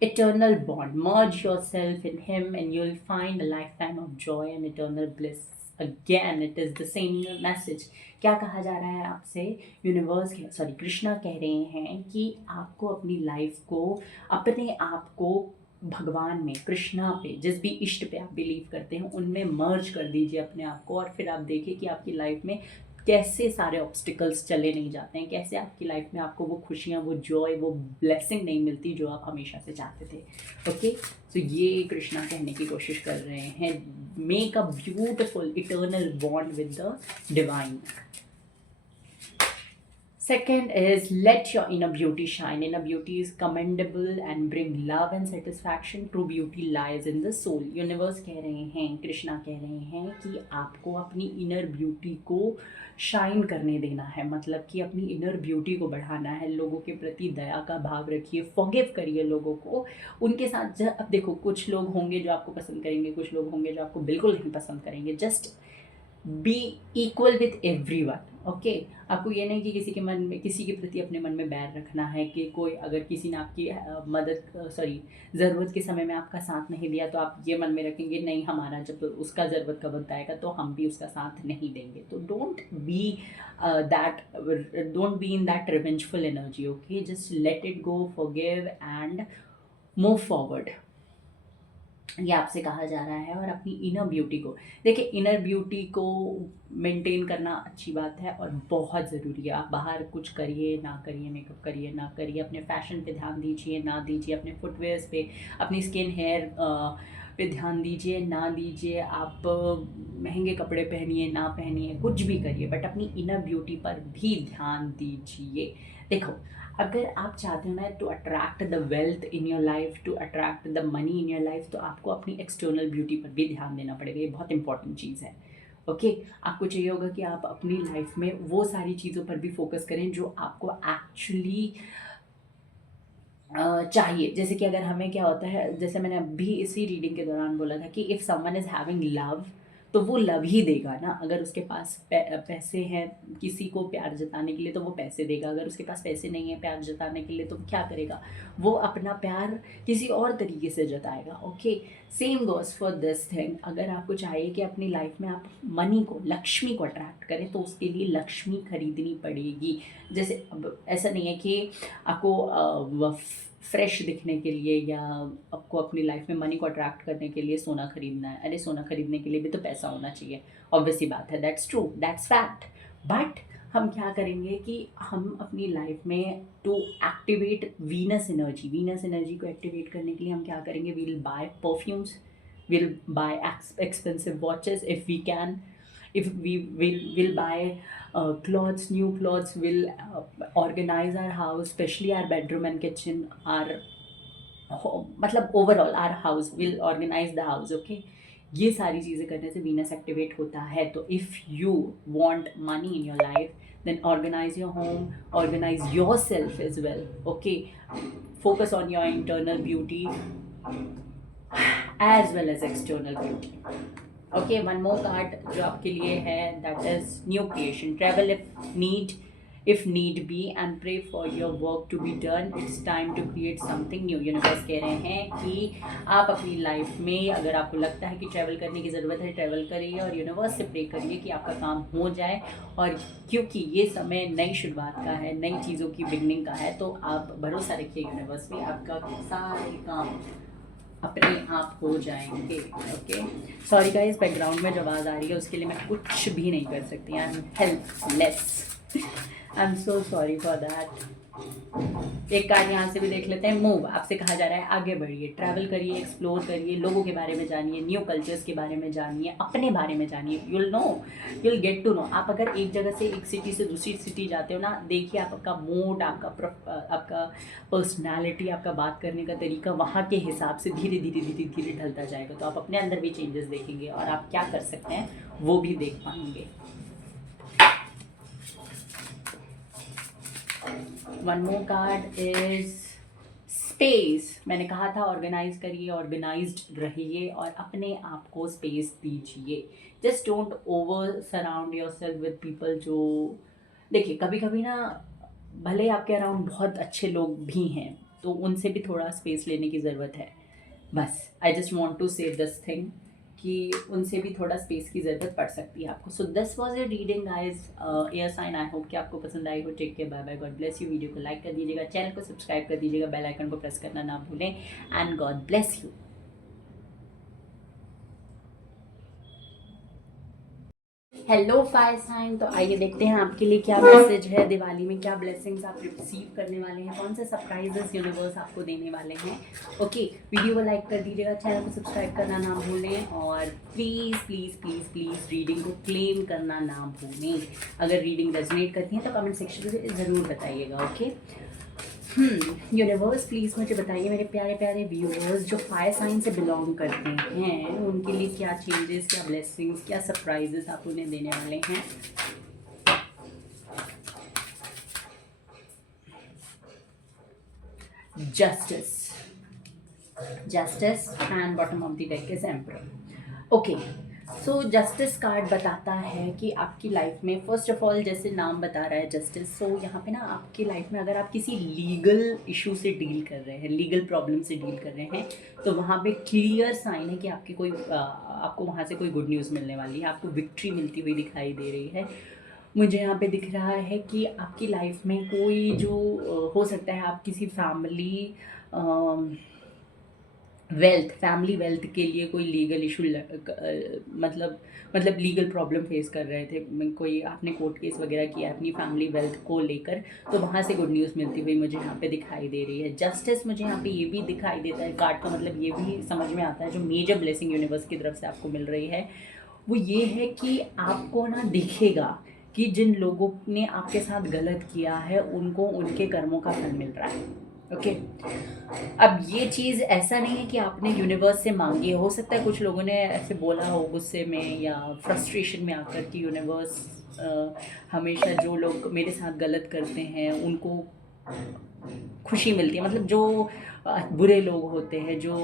eternal bond. Merge yourself in him and you'll find a lifetime of joy and eternal bliss. Again, it is the same message. क्या कहा जा रहा है आपसे? यूनिवर्स सॉरी कृष्णा कह रहे हैं कि आपको अपनी लाइफ को, अपने आप को भगवान में, कृष्णा पे, जिस भी इष्ट पे आप बिलीव करते हैं उनमें मर्ज कर दीजिए अपने आप को, और फिर आप देखिए कि आपकी लाइफ में कैसे सारे ऑब्स्टिकल्स चले नहीं जाते हैं, कैसे आपकी लाइफ में आपको वो खुशियाँ, वो जॉय, वो ब्लेसिंग नहीं मिलती जो आप हमेशा से चाहते थे. ओके, सो ये कृष्णा कहने की कोशिश कर रहे हैं. Make a beautiful eternal bond with the divine. Second is let your inner beauty shine. Inner beauty is commendable and bring love and satisfaction. True beauty lies in the soul. Universe कह रहे हैं, कृष्णा कह रहे हैं कि आपको अपनी inner beauty को शाइन करने देना है, मतलब कि अपनी इनर ब्यूटी को बढ़ाना है. लोगों के प्रति दया का भाव रखिए, फॉरगिव करिए लोगों को. उनके साथ अब देखो, कुछ लोग होंगे जो आपको पसंद करेंगे, कुछ लोग होंगे जो आपको बिल्कुल नहीं पसंद करेंगे. Just be equal with every one. Okay, आपको ये नहीं कि किसी के मन में, किसी के प्रति अपने मन में बैर रखना है कि कोई अगर किसी ने आपकी ज़रूरत के समय में आपका साथ नहीं दिया तो आप ये मन में रखेंगे नहीं, हमारा जब उसका ज़रूरत का वक्त आएगा तो हम भी उसका साथ नहीं देंगे. तो don't be in that revengeful energy. Okay, just let it go, forgive and move forward. ये आपसे कहा जा रहा है. और अपनी इनर ब्यूटी को देखिए, इनर ब्यूटी को मेंटेन करना अच्छी बात है और बहुत ज़रूरी है. आप बाहर कुछ करिए ना करिए, मेकअप करिए ना करिए, अपने फैशन पे ध्यान दीजिए ना दीजिए, अपने फुटवेयर्स पे, अपनी स्किन हेयर पे ध्यान दीजिए ना दीजिए, आप महंगे कपड़े पहनिए ना पहनिए, कुछ भी करिए, बट अपनी इनर ब्यूटी पर भी ध्यान दीजिए. देखो, अगर आप चाहते हो ना to attract the wealth in your life, to attract the money in your life, तो आपको अपनी एक्सटर्नल ब्यूटी पर भी ध्यान देना पड़ेगा. ये बहुत इंपॉर्टेंट चीज़ है. ओके, आपको चाहिए होगा कि आप अपनी लाइफ में वो सारी चीज़ों पर भी फोकस करें जो आपको एक्चुअली चाहिए. जैसे कि अगर हमें क्या होता है, जैसे मैंने अभी इसी रीडिंग के दौरान बोला था कि if someone is having love, तो वो लव ही देगा ना. अगर उसके पास पैसे हैं किसी को प्यार जताने के लिए तो वो पैसे देगा. अगर उसके पास पैसे नहीं है प्यार जताने के लिए तो क्या करेगा, वो अपना प्यार किसी और तरीके से जताएगा. Okay, same goes for this thing. अगर आपको चाहिए कि अपनी लाइफ में आप मनी को, लक्ष्मी को अट्रैक्ट करें, तो उसके लिए लक्ष्मी खरीदनी पड़ेगी. जैसे अब ऐसा नहीं है कि आपको फ्रेश दिखने के लिए या आपको अपनी लाइफ में मनी को अट्रैक्ट करने के लिए सोना खरीदना है. अरे सोना खरीदने के लिए भी तो पैसा होना चाहिए, ऑब्वियसली बात है. That's true, that's fact. But हम क्या करेंगे कि हम अपनी लाइफ में टू एक्टिवेट वीनस एनर्जी को एक्टिवेट करने के लिए हम क्या करेंगे, we will buy perfumes, will buy expensive watches if we can, if we will buy clothes, new clothes, will organize our house, especially our bedroom and kitchen, our मतलब overall our house, will organise the house. Okay, ये सारी चीज़ें करने से Venus activate होता है. तो if you want money in your life, then organise your home, organise yourself as well. Okay, focus on your internal beauty as well as external beauty. Okay, one more card जो आपके लिए है, that is new creation. Travel if need be and pray for your work to be done. It's time to create something new. Universe कह रहे हैं कि आप अपनी लाइफ में अगर आपको लगता है कि ट्रैवल करने की ज़रूरत है, ट्रैवल करिए और यूनिवर्स से प्रे करिए कि आपका काम हो जाए. और क्योंकि ये समय नई शुरुआत का है, नई चीज़ों की बिगनिंग का है, तो आप भरोसा रखिए यूनिवर्स पे, आपका सारे काम अपने आप हो जाएंगे. ओके, सॉरी गाइस, बैकग्राउंड में जो आवाज़ आ रही है उसके लिए मैं कुछ भी नहीं कर सकती. I am helpless. I am so sorry for that. एक कार्ड यहाँ से भी देख लेते हैं. मूव, आपसे कहा जा रहा है आगे बढ़िए, ट्रैवल करिए, एक्सप्लोर करिए, लोगों के बारे में जानिए, न्यू कल्चर्स के बारे में जानिए, अपने बारे में जानिए. you'll gate to know. आप अगर एक जगह से, एक सिटी से दूसरी सिटी जाते हो ना, देखिए आपका मूड, आपका पर्सनैलिटी, आपका बात करने का तरीका वहाँ के हिसाब से धीरे धीरे ढलता जाएगा. तो आप अपने अंदर भी चेंजेस देखेंगे और आप क्या कर सकते हैं वो भी देख पाएंगे. One more card is space. मैंने कहा था ऑर्गेनाइज करिए, ऑर्गेनाइज्ड रहिए और अपने आप को स्पेस दीजिए. Just don't over surround your self with people जो, देखिए कभी कभी ना भले आपके अराउंड बहुत अच्छे लोग भी हैं, तो उनसे भी थोड़ा स्पेस लेने की ज़रूरत है। बस आई जस्ट वॉन्ट टू से दिस थिंग कि उनसे भी थोड़ा स्पेस की ज़रूरत पड़ सकती है आपको। So this was a reading guys air sign. I hope कि आपको पसंद आई हो। Take care, bye bye, God bless you. Video को लाइक कर दीजिएगा, चैनल को सब्सक्राइब कर दीजिएगा, बेल आइकन को प्रेस करना ना भूलें and God bless you. Hello fire sign, तो आइए देखते हैं आपके लिए क्या मैसेज है दिवाली में, क्या ब्लेसिंग्स आप रिसीव करने वाले हैं, कौन से सरप्राइजेस यूनिवर्स आपको देने वाले हैं। ओके, वीडियो को लाइक कर दीजिएगा, चैनल को सब्सक्राइब करना ना भूलें और please please please please reading को क्लेम करना ना भूलें। अगर रीडिंग रेजोनेट करती है तो कमेंट सेक्शन में ज़रूर बताइएगा। ओके, यूनिवर्स प्लीज़ मुझे बताइए मेरे प्यारे प्यारे व्यूअर्स जो फायर साइन से बिलोंग करते हैं उनके लिए क्या चेंजेस, क्या ब्लेसिंग्स, क्या सरप्राइजेस आप उन्हें देने वाले हैं। Justice, justice and bottom of the deck is emperor. Okay, so justice card बताता है कि आपकी लाइफ में फर्स्ट ऑफ ऑल जैसे नाम बता रहा है जस्टिस, सो यहाँ पे ना आपकी लाइफ में अगर आप किसी लीगल इशू से डील कर रहे हैं, लीगल प्रॉब्लम से डील कर रहे हैं, तो वहाँ पे क्लियर साइन है कि आपकी कोई आपको वहाँ से कोई गुड न्यूज़ मिलने वाली है, आपको विक्ट्री मिलती हुई दिखाई दे रही है। मुझे यहाँ पे दिख रहा है कि आपकी लाइफ में कोई जो हो सकता है आप किसी फैमिली फैमिली वेल्थ के लिए कोई लीगल इशू मतलब लीगल प्रॉब्लम फेस कर रहे थे, कोई आपने कोर्ट केस वगैरह किया अपनी फैमिली वेल्थ को लेकर, तो वहाँ से गुड न्यूज़ मिलती हुई मुझे यहाँ पे दिखाई दे रही है। जस्टिस मुझे यहाँ पे ये भी दिखाई देता है, कार्ड का मतलब ये भी समझ में आता है जो मेजर ब्लेसिंग यूनिवर्स की तरफ से आपको मिल रही है वो ये है कि आपको ना दिखेगा कि जिन लोगों ने आपके साथ गलत किया है उनको उनके कर्मों का फल मिल रहा है। ओके, अब ये चीज़ ऐसा नहीं है कि आपने यूनिवर्स से मांगी, हो सकता है कुछ लोगों ने ऐसे बोला हो गुस्से में या फ्रस्ट्रेशन में आकर कि यूनिवर्स हमेशा जो लोग मेरे साथ गलत करते हैं उनको खुशी मिलती है, मतलब जो बुरे लोग होते हैं जो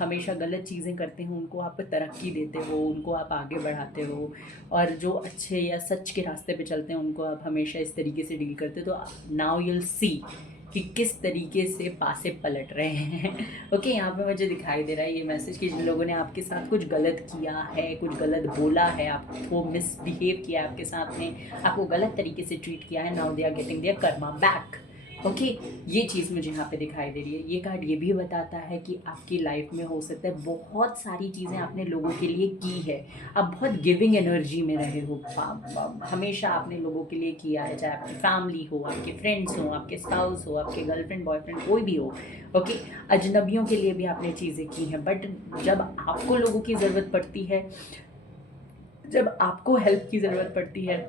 हमेशा गलत चीज़ें करते हैं उनको आप तरक्की देते हो, उनको आप आगे बढ़ाते हो, और जो अच्छे या सच के रास्ते पे चलते हैं उनको आप हमेशा इस तरीके से डील करते हो। तो नाउ यूल सी कि किस तरीके से पासे पलट रहे हैं। ओके, यहाँ पे मुझे दिखाई दे रहा है ये मैसेज कि जिन लोगों ने आपके साथ कुछ गलत किया है, कुछ गलत बोला है, आपको मिसबिहेव किया है आपके साथ में, आपको गलत तरीके से ट्रीट किया है, now they are getting their karma back. Okay, ये चीज़ मुझे यहाँ पे दिखाई दे रही है। ये कार्ड ये भी बताता है कि आपकी लाइफ में हो सकता है बहुत सारी चीज़ें आपने लोगों के लिए की है, आप बहुत गिविंग एनर्जी में रहे हो, हमेशा आपने लोगों के लिए किया है, चाहे आपकी फैमिली हो, आपके फ्रेंड्स हो, आपके स्पाउस हो, आपके गर्लफ्रेंड बॉयफ्रेंड कोई भी हो। ओके, अजनबियों के लिए भी आपने चीज़ें की हैं, बट जब आपको लोगों की ज़रूरत पड़ती है, जब आपको हेल्प की ज़रूरत पड़ती है,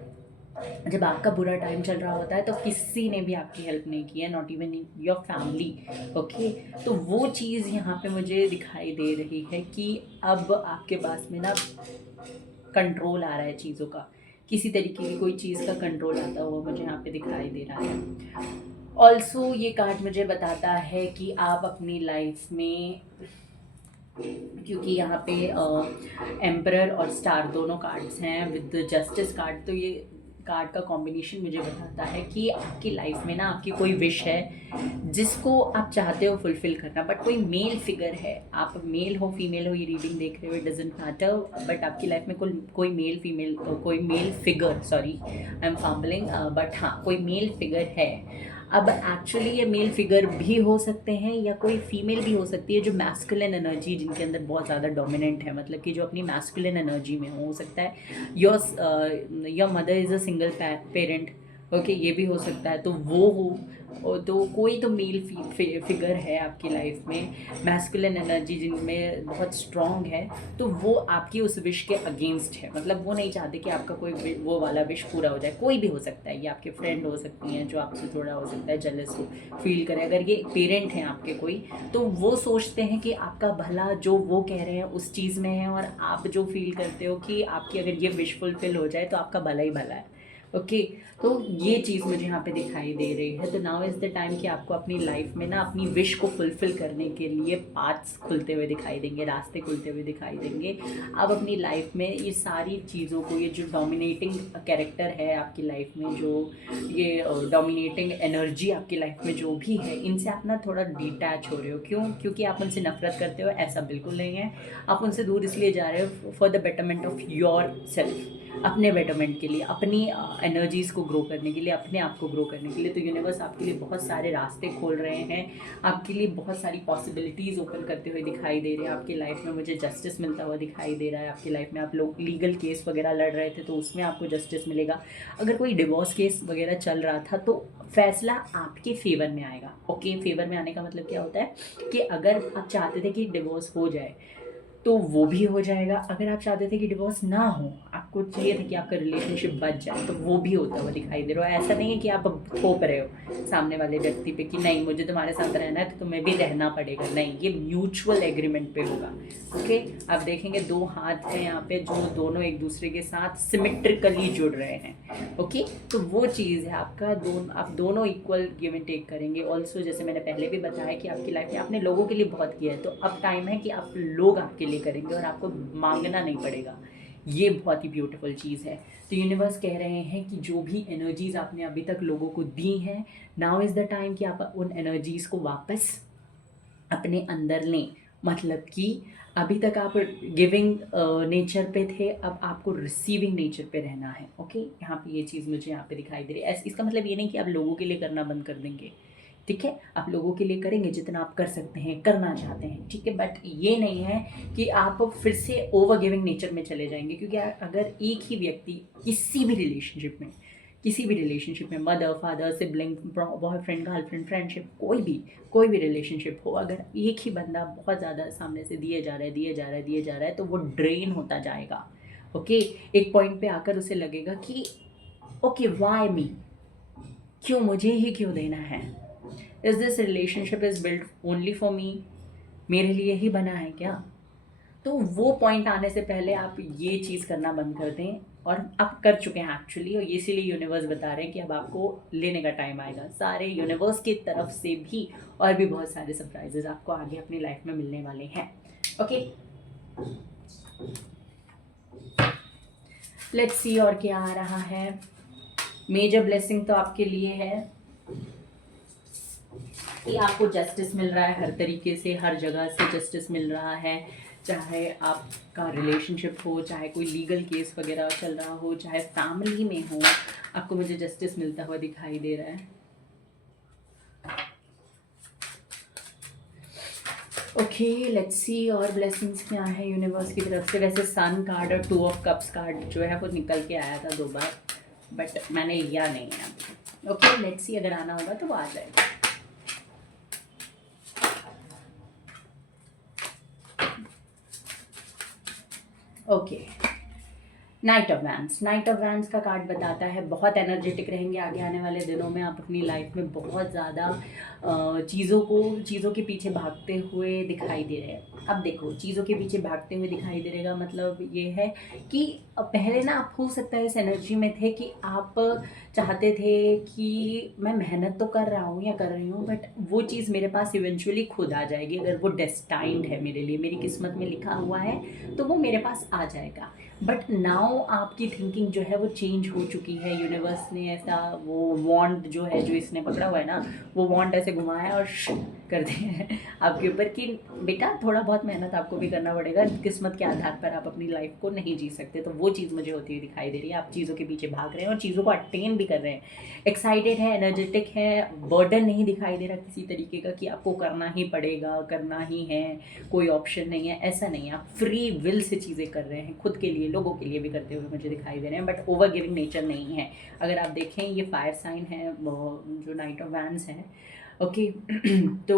जब आपका बुरा टाइम चल रहा होता है तो किसी ने भी आपकी हेल्प नहीं की है, not even your family. Okay, तो वो चीज़ यहाँ पे मुझे दिखाई दे रही है कि अब आपके पास में ना कंट्रोल आ रहा है चीज़ों का, किसी तरीके की कोई चीज़ का कंट्रोल आता हुआ मुझे यहाँ पे दिखाई दे रहा है। ऑल्सो ये कार्ड मुझे बताता है कि आप अपनी लाइफ में, क्योंकि यहाँ पे एम्परर और स्टार दोनों कार्ड्स हैं विद जस्टिस कार्ड, तो ये कार्ड का कॉम्बिनेशन मुझे बताता है कि आपकी लाइफ में ना आपकी कोई विश है जिसको आप चाहते हो फुलफिल करना, बट कोई मेल फिगर है, आप मेल हो फीमेल हो ये रीडिंग देख रहे हो, इट डजेंट मैटर, बट आपकी लाइफ में कोई मेल फीमेल कोई male figure, sorry I am fumbling, but हाँ कोई मेल फिगर है। अब एक्चुअली ये मेल फिगर भी हो सकते हैं या कोई फीमेल भी हो सकती है जो मैस्कुलिन एनर्जी जिनके अंदर बहुत ज़्यादा डोमिनेंट है, मतलब कि जो अपनी मैस्कुलिन एनर्जी में हो सकता है your mother is a single parent. Okay, ये भी हो सकता है, तो वो हो, तो कोई तो मेल फिगर है आपकी लाइफ में, मैस्कुलिन एनर्जी जिनमें बहुत स्ट्रॉन्ग है, तो वो आपकी उस विश के अगेंस्ट है, मतलब वो नहीं चाहते कि आपका कोई वो वाला विश पूरा हो जाए। कोई भी हो सकता है, ये आपके फ्रेंड हो सकती हैं जो आपसे थोड़ा हो सकता है जेलस हो फील करें, अगर ये पेरेंट हैं आपके कोई, तो वो सोचते हैं कि आपका भला जो वो कह रहे हैं उस चीज़ में है, और आप जो फील करते हो कि आपकी अगर ये विश फुलफिल हो जाए तो आपका भला ही भला है। ओके, तो ये चीज़ मुझे यहाँ पे दिखाई दे रही है। तो नाउ इज़ द टाइम कि आपको अपनी लाइफ में ना अपनी विश को फुलफ़िल करने के लिए पाथ्स खुलते हुए दिखाई देंगे, रास्ते खुलते हुए दिखाई देंगे। आप अपनी लाइफ में ये सारी चीज़ों को, ये जो डोमिनेटिंग कैरेक्टर है आपकी लाइफ में, जो ये डोमिनेटिंग एनर्जी आपकी लाइफ में जो भी है, इनसे आप ना थोड़ा डिटैच हो रहे हो। क्यों? क्योंकि आप उनसे नफ़रत करते हो, ऐसा बिल्कुल नहीं है। आप उनसे दूर इसलिए जा रहे हो for the betterment of your self, अपने बेटरमेंट के लिए, अपनी एनर्जीज़ को ग्रो करने के लिए, अपने आप को ग्रो करने के लिए। तो यूनिवर्स आपके लिए बहुत सारे रास्ते खोल रहे हैं, आपके लिए बहुत सारी पॉसिबिलिटीज़ ओपन करते हुए दिखाई दे रहे हैं। आपकी लाइफ में मुझे जस्टिस मिलता हुआ दिखाई दे रहा है। आपकी लाइफ में आप लोग लीगल केस वगैरह लड़ रहे थे तो उसमें आपको जस्टिस मिलेगा। अगर कोई डिवोर्स केस वगैरह चल रहा था तो फैसला आपके फेवर में आएगा। ओके, फेवर में आने का मतलब क्या होता है कि अगर आप चाहते थे कि डिवोर्स हो जाए तो वो भी हो जाएगा। अगर आप चाहते थे कि डिवोर्स ना हो, आपको चाहिए था कि आपका रिलेशनशिप बच जाए, तो वो भी होता हुआ दिखाई दे रहा है। ऐसा नहीं है कि आप थोप रहे हो सामने वाले व्यक्ति पे कि नहीं मुझे तुम्हारे साथ रहना है तो तुम्हें भी रहना पड़ेगा। नहीं, ये म्यूचुअल एग्रीमेंट पे होगा। ओके, आप देखेंगे दो हाथ हैं यहाँ पे जो दोनों एक दूसरे के साथ सिमेट्रिकली जुड़ रहे हैं। ओके, तो वो चीज़ है आपका आप दोनों इक्वल गिव एंड टेक करेंगे। ऑल्सो जैसे मैंने पहले भी बताया कि आपकी लाइफ में आपने लोगों के लिए बहुत किया है, तो अब टाइम है कि आप लोग आपके लिए करेंगे और आपको मांगना नहीं पड़ेगा। ये बहुत ही ब्यूटीफुल चीज़ है। तो यूनिवर्स कह रहे हैं कि जो भी एनर्जीज़ आपने अभी तक लोगों को दी हैं, नाउ इज़ द टाइम कि आप उन एनर्जीज़ को वापस अपने अंदर लें। मतलब कि अभी तक आप गिविंग नेचर पे थे, अब आपको रिसीविंग नेचर पे रहना है। ओके, यहाँ पे ये चीज़ मुझे यहाँ पे दिखाई दे रही है। इसका मतलब ये नहीं कि आप लोगों के लिए करना बंद कर देंगे, ठीक है? आप लोगों के लिए करेंगे जितना आप कर सकते हैं, करना चाहते हैं, ठीक है? बट ये नहीं है कि आप फिर से ओवर गिविंग नेचर में चले जाएंगे। क्योंकि अगर एक ही व्यक्ति किसी भी रिलेशनशिप में mother father sibling boyfriend girlfriend friendship कोई भी रिलेशनशिप हो, अगर एक ही बंदा बहुत ज़्यादा सामने से दिए जा रहा है तो वो ड्रेन होता जाएगा। ओके, एक पॉइंट पे आकर उसे लगेगा कि ओके व्हाई मी, क्यों मुझे ही क्यों देना है? Is this relationship is build only for me, मेरे लिए ही बना है क्या? तो वो पॉइंट आने से पहले आप ये चीज़ करना बंद कर दें। और आप कर चुके हैं एक्चुअली, और इसीलिए यूनिवर्स बता रहे हैं कि अब आपको लेने का टाइम आएगा। सारे यूनिवर्स की तरफ से भी और भी बहुत सारे सरप्राइजेज आपको आगे अपनी लाइफ में मिलने वाले हैं। ओके, लेट्स सी और क्या आ रहा है। मेजर ब्लेसिंग तो आपके लिए है कि आपको जस्टिस मिल रहा है, हर तरीके से हर जगह से जस्टिस मिल रहा है। चाहे आपका रिलेशनशिप हो, चाहे कोई लीगल केस वगैरह चल रहा हो, चाहे फैमिली में हो, आपको मुझे जस्टिस मिलता हुआ दिखाई दे रहा है। ओके, लेट्स सी और ब्लेसिंग्स क्या है यूनिवर्स की तरफ से। वैसे सन कार्ड और 2 ऑफ कप्स कार्ड जो है वो निकल के आया था 2 बार, बट मैंने लिया नहीं है। ओके, लेट्स सी, अगर आना होगा तो वो आ जाएगा। ओके, नाइट ऑफ वैंड्स का कार्ड बताता है बहुत एनर्जेटिक रहेंगे आगे आने वाले दिनों में। आप अपनी लाइफ में बहुत ज़्यादा चीज़ों के पीछे भागते हुए दिखाई दे रहे हैं। अब देखो, चीज़ों के पीछे भागते हुए दिखाई दे रहेगा मतलब ये है कि पहले ना आप हो सकता है इस एनर्जी में थे कि आप चाहते थे कि मैं मेहनत तो कर रहा हूँ या कर रही हूँ, बट वो चीज़ मेरे पास इवेंचुअली खुद आ जाएगी। अगर वो डेस्टाइंड है मेरे लिए, मेरी किस्मत में लिखा हुआ है, तो वो मेरे पास आ जाएगा। बट नाउ आपकी थिंकिंग जो है वो चेंज हो चुकी है। यूनिवर्स ने ऐसा वो वॉन्ड जो है, जो इसने पकड़ा हुआ है ना, वो वॉन्ड ऐसे घुमाया और कर दिया है आपके ऊपर कि बेटा थोड़ा बहुत मेहनत आपको भी करना पड़ेगा। किस्मत के आधार पर आप अपनी लाइफ को नहीं जी सकते। तो वो चीज़ मुझे होती हुई दिखाई दे रही है। आप चीज़ों के पीछे भाग रहे हैं और चीज़ों को अटेन भी कर रहे हैं, एक्साइटेड है, एनर्जेटिक है। बर्डन नहीं दिखाई दे रहा किसी तरीके का कि आपको करना ही पड़ेगा, करना ही है, कोई ऑप्शन नहीं है, ऐसा नहीं है। आप फ्री विल से चीज़ें कर रहे हैं, खुद के लिए, लोगों के लिए भी करते हुए मुझे दिखाई दे रहे हैं, बट ओवर गिविंग नेचर नहीं है। अगर आप देखें, ये फायर साइन है जो नाइट ऑफ वैंड्स है। ओके तो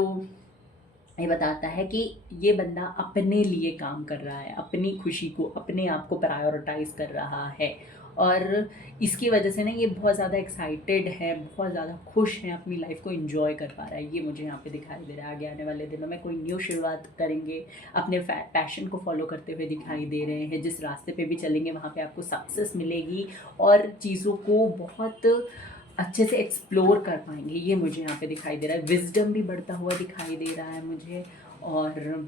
ये बताता है कि ये बंदा अपने लिए काम कर रहा है, अपनी खुशी को, अपने आप को प्रायोरिटाइज कर रहा है। और इसकी वजह से ना ये बहुत ज़्यादा एक्साइटेड है, बहुत ज़्यादा खुश हैं, अपनी लाइफ को एंजॉय कर पा रहा है, ये मुझे यहाँ पे दिखाई दे रहा है। आगे आने वाले दिनों में कोई न्यू शुरुआत करेंगे, अपने पैशन को फॉलो करते हुए दिखाई दे रहे हैं। जिस रास्ते पे भी चलेंगे वहाँ पे आपको सक्सेस मिलेगी और चीज़ों को बहुत अच्छे से एक्सप्लोर कर पाएंगे, ये मुझे यहाँ पे दिखाई दे रहा है। विजडम भी बढ़ता हुआ दिखाई दे रहा है मुझे, और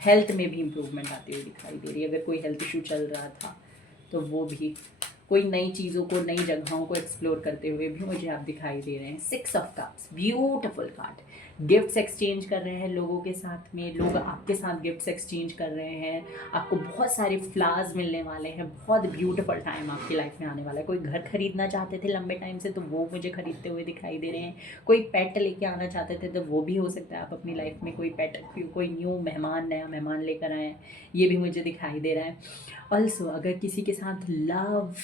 हेल्थ में भी इम्प्रूवमेंट आती हुई दिखाई दे रही है। अगर कोई हेल्थ इशू चल रहा था तो वो भी, कोई नई चीज़ों को, नई जगहों को एक्सप्लोर करते हुए भी मुझे आप दिखाई दे रहे हैं। 6 of cups, beautiful card. Gifts exchange कर रहे हैं लोगों के साथ में, लोग आपके साथ गिफ्ट्स एक्सचेंज कर रहे हैं, आपको बहुत सारे फ्लावर्स मिलने वाले हैं, बहुत ब्यूटीफुल टाइम आपकी लाइफ में आने वाला है। कोई घर खरीदना चाहते थे लंबे टाइम से तो वो मुझे खरीदते हुए दिखाई दे रहे हैं। कोई पेट लेके आना चाहते थे तो वो भी हो सकता है, आप अपनी लाइफ में कोई पेट, कोई न्यू मेहमान, नया मेहमान लेकर आए हैं, ये भी मुझे दिखाई दे रहा है। ऑल्सो अगर किसी के साथ लव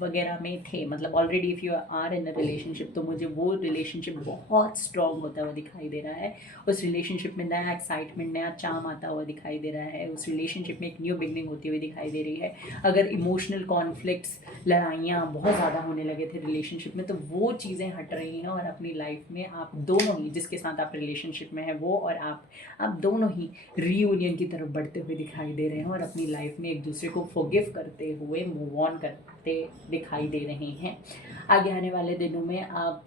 वगैरह में थे, मतलब already if you are in a relationship, तो मुझे वो रिलेशनशिप बहुत स्ट्रॉन्ग होता हुआ दिखाई दे रहा है। उस रिलेशनशिप में नया एक्साइटमेंट, नया चार्म आता हुआ दिखाई दे रहा है। उस रिलेशनशिप में एक न्यू बिगनिंग होती हुई दिखाई दे रही है। अगर इमोशनल कॉन्फ्लिक्ट्स, लड़ाइयाँ बहुत ज़्यादा होने लगे थे रिलेशनशिप में, तो वो चीज़ें हट रही हैं और अपनी लाइफ में आप दोनों ही, जिसके साथ आप रिलेशनशिप में हैं वो और आप दोनों ही रीयूनियन की तरफ बढ़ते हुए दिखाई दे रहे हैं और अपनी लाइफ में एक दूसरे को फॉरगिव करते हुए मूव ऑन करते दिखाई दे रहे हैं। आगे आने वाले दिनों में आप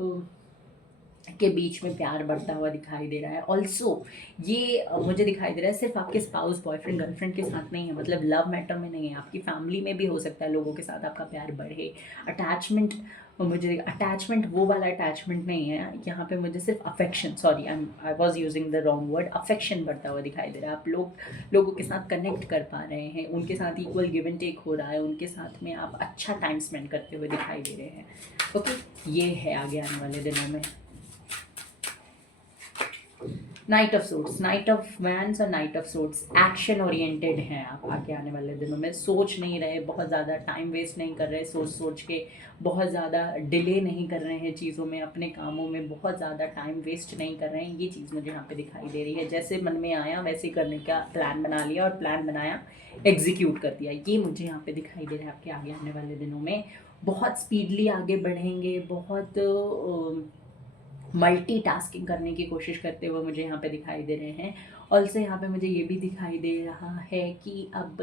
के बीच में प्यार बढ़ता हुआ दिखाई दे रहा है। ऑल्सो ये मुझे दिखाई दे रहा है सिर्फ आपके स्पाउस, बॉयफ्रेंड, गर्लफ्रेंड के साथ नहीं है, मतलब लव मैटर में नहीं है, आपकी फैमिली में भी हो सकता है लोगों के साथ आपका प्यार बढ़े। अटैचमेंट, मुझे अटैचमेंट वो वाला अटैचमेंट नहीं है यहाँ पे, मुझे सिर्फ affection, sorry I was using the wrong word, affection बढ़ता हुआ दिखाई दे रहा है। आप लोगों के साथ कनेक्ट कर पा रहे हैं, उनके साथ इक्वल गिव एंड टेक हो रहा है, उनके साथ में आप अच्छा टाइम स्पेंड करते हुए दिखाई दे रहे हैं। ओके, ये है आगे आने वाले दिनों में। Knight of suits, knight of wands और knight of suits, action oriented हैं आप आगे आने वाले दिनों में। सोच नहीं रहे, बहुत ज़्यादा टाइम वेस्ट नहीं कर रहे, सोच के बहुत ज़्यादा डिले नहीं कर रहे हैं चीज़ों में, अपने कामों में बहुत ज़्यादा टाइम वेस्ट नहीं कर रहे हैं। ये चीज़ मुझे यहाँ पे दिखाई दे रही है। जैसे मन में आया वैसे करने का प्लान बना लिया और प्लान बनाया, एग्जीक्यूट कर दिया, ये मुझे यहाँ पे दिखाई दे रहा है आपके आगे आने वाले दिनों में। बहुत स्पीडली आगे बढ़ेंगे, बहुत मल्टीटास्किंग करने की कोशिश करते हुए मुझे यहाँ पे दिखाई दे रहे हैं। ऑल्सो यहाँ पे मुझे ये भी दिखाई दे रहा है कि अब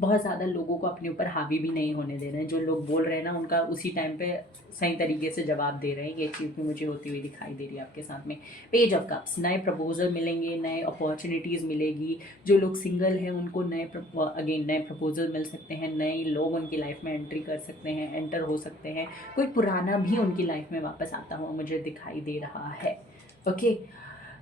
बहुत ज़्यादा लोगों को अपने ऊपर हावी भी नहीं होने दे रहे हैं। जो लोग बोल रहे हैं ना, उनका उसी टाइम पे सही तरीके से जवाब दे रहे हैं। ये चीज़ भी मुझे होती हुई दिखाई दे रही है आपके साथ में। पेज ऑफ कप्स, नए प्रपोजल मिलेंगे, नए अपॉर्चुनिटीज़ मिलेगी। जो लोग सिंगल हैं उनको नए प्रपोजल मिल सकते हैं, नए लोग उनकी लाइफ में एंटर हो सकते हैं। कोई पुराना भी उनकी लाइफ में वापस आता हुआ मुझे दिखाई दे रहा है। ओके,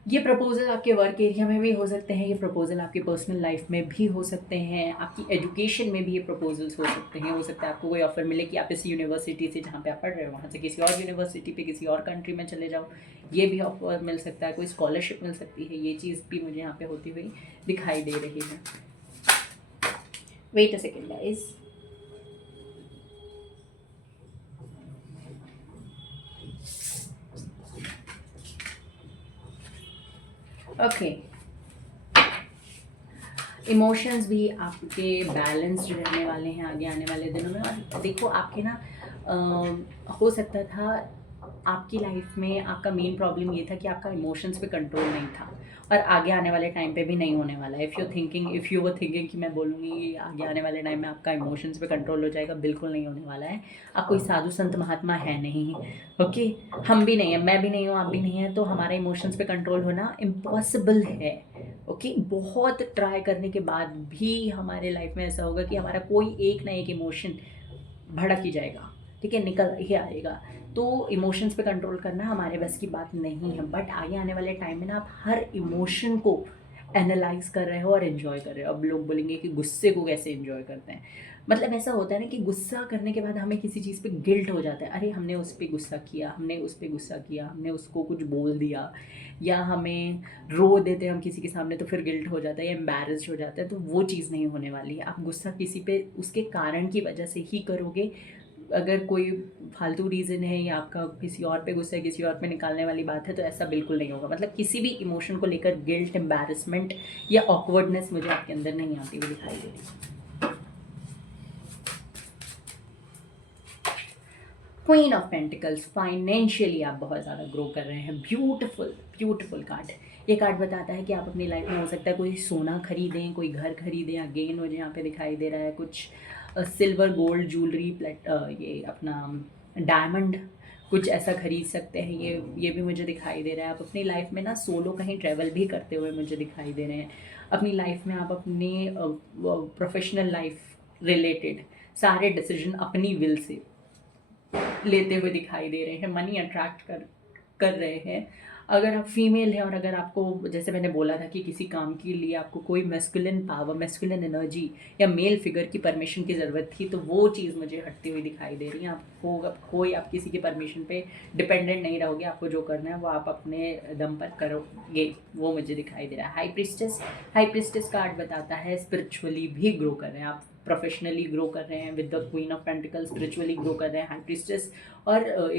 ये प्रपोजल आपके वर्क एरिया में भी हो सकते हैं, ये प्रपोजल आपकी पर्सनल लाइफ में भी हो सकते हैं, आपकी एजुकेशन में भी ये प्रपोजल्स हो सकते हैं। हो सकता है आपको कोई ऑफर मिले कि आप इस यूनिवर्सिटी से जहाँ पे आप पढ़ रहे हो वहाँ से किसी और यूनिवर्सिटी पे, किसी और कंट्री में चले जाओ, ये भी ऑफर मिल सकता है। कोई स्कॉलरशिप मिल सकती है, ये चीज़ भी मुझे यहाँ पे होती हुई दिखाई दे रही है। Wait a second guys. Okay, emotions भी आपके बैलेंस्ड रहने वाले हैं आगे आने वाले दिनों में। और देखो आपके ना हो सकता था आपकी लाइफ में आपका मेन प्रॉब्लम ये था कि आपका इमोशंस पे कंट्रोल नहीं था, और आगे आने वाले टाइम पे भी नहीं होने वाला है। इफ़ यू वर थिंकिंग कि मैं बोलूँगी आगे आने वाले टाइम में आपका इमोशंस पे कंट्रोल हो जाएगा, बिल्कुल नहीं होने वाला है। आप कोई साधु संत महात्मा है नहीं, ओके, हम भी नहीं हैं, मैं भी नहीं हूँ, आप भी नहीं हैं, तो हमारे इमोशंस पे कंट्रोल होना इम्पॉसिबल है। ओके, बहुत ट्राई करने के बाद भी हमारे लाइफ में ऐसा होगा कि हमारा कोई एक ना एक इमोशन भड़क ही जाएगा, ठीक है, निकल ही आएगा। तो इमोशंस पे कंट्रोल करना हमारे बस की बात नहीं है। बट आगे आने वाले टाइम में ना आप हर इमोशन को एनालाइज कर रहे हो और एंजॉय कर रहे हो। अब लोग बोलेंगे कि गुस्से को कैसे एंजॉय करते हैं, मतलब ऐसा होता है ना कि गुस्सा करने के बाद हमें किसी चीज़ पे गिल्ट हो जाता है, अरे हमने उस पर गुस्सा किया, हमने उस पर गुस्सा किया, हमने उसको कुछ बोल दिया, या हमें रो देते हैं हम किसी के सामने तो फिर गिल्ट हो जाता है या एम्बैरेस्ड हो जाता है। तो वो चीज़ नहीं होने वाली है। आप गुस्सा किसी पे उसके कारण की वजह से ही करोगे। अगर कोई फालतू रीज़न है या आपका किसी और पे गुस्सा है, किसी और पे निकालने वाली बात है, तो ऐसा बिल्कुल नहीं होगा। मतलब किसी भी इमोशन को लेकर गिल्ट, एम्बैरेसमेंट या ऑकवर्डनेस मुझे आपके अंदर नहीं आती हुई दिखाई दे रही। क्वीन ऑफ पेंटिकल्स, फाइनेंशियली आप बहुत ज़्यादा ग्रो कर रहे हैं। Beautiful beautiful card. ये कार्ड बताता है कि आप अपनी लाइफ में हो सकता है कोई सोना खरीदें, कोई घर खरीदें, अगेन मुझे यहाँ पे दिखाई दे रहा है कुछ सिल्वर गोल्ड ज्वेलरी, ये अपना डायमंड, कुछ ऐसा खरीद सकते हैं। ये भी मुझे दिखाई दे रहा है। आप अपनी लाइफ में ना सोलो कहीं ट्रैवल भी करते हुए मुझे दिखाई दे रहे हैं। अपनी लाइफ में आप अपने प्रोफेशनल लाइफ रिलेटेड सारे डिसीजन अपनी विल से लेते हुए दिखाई दे रहे हैं। मनी अट्रैक्ट कर रहे हैं। अगर आप फीमेल हैं और अगर आपको, जैसे मैंने बोला था कि किसी काम के लिए आपको कोई मैस्कुलिन पावर, मैस्कुलिन एनर्जी या मेल फिगर की परमिशन की ज़रूरत थी, तो वो चीज़ मुझे हटती हुई दिखाई दे रही है। आप किसी की परमिशन पे डिपेंडेंट नहीं रहोगे। आपको जो करना है वो आप अपने दम पर करोगे, वो मुझे दिखाई दे रहा है। हाई प्रिस्टेस कार्ड बताता है स्पिरिचुअली भी ग्रो कर रहे हैं आप, प्रोफेशनली ग्रो कर रहे हैं with the queen of pentacles, spiritually grow कर रहे हैं हाई प्रिस्टेस, और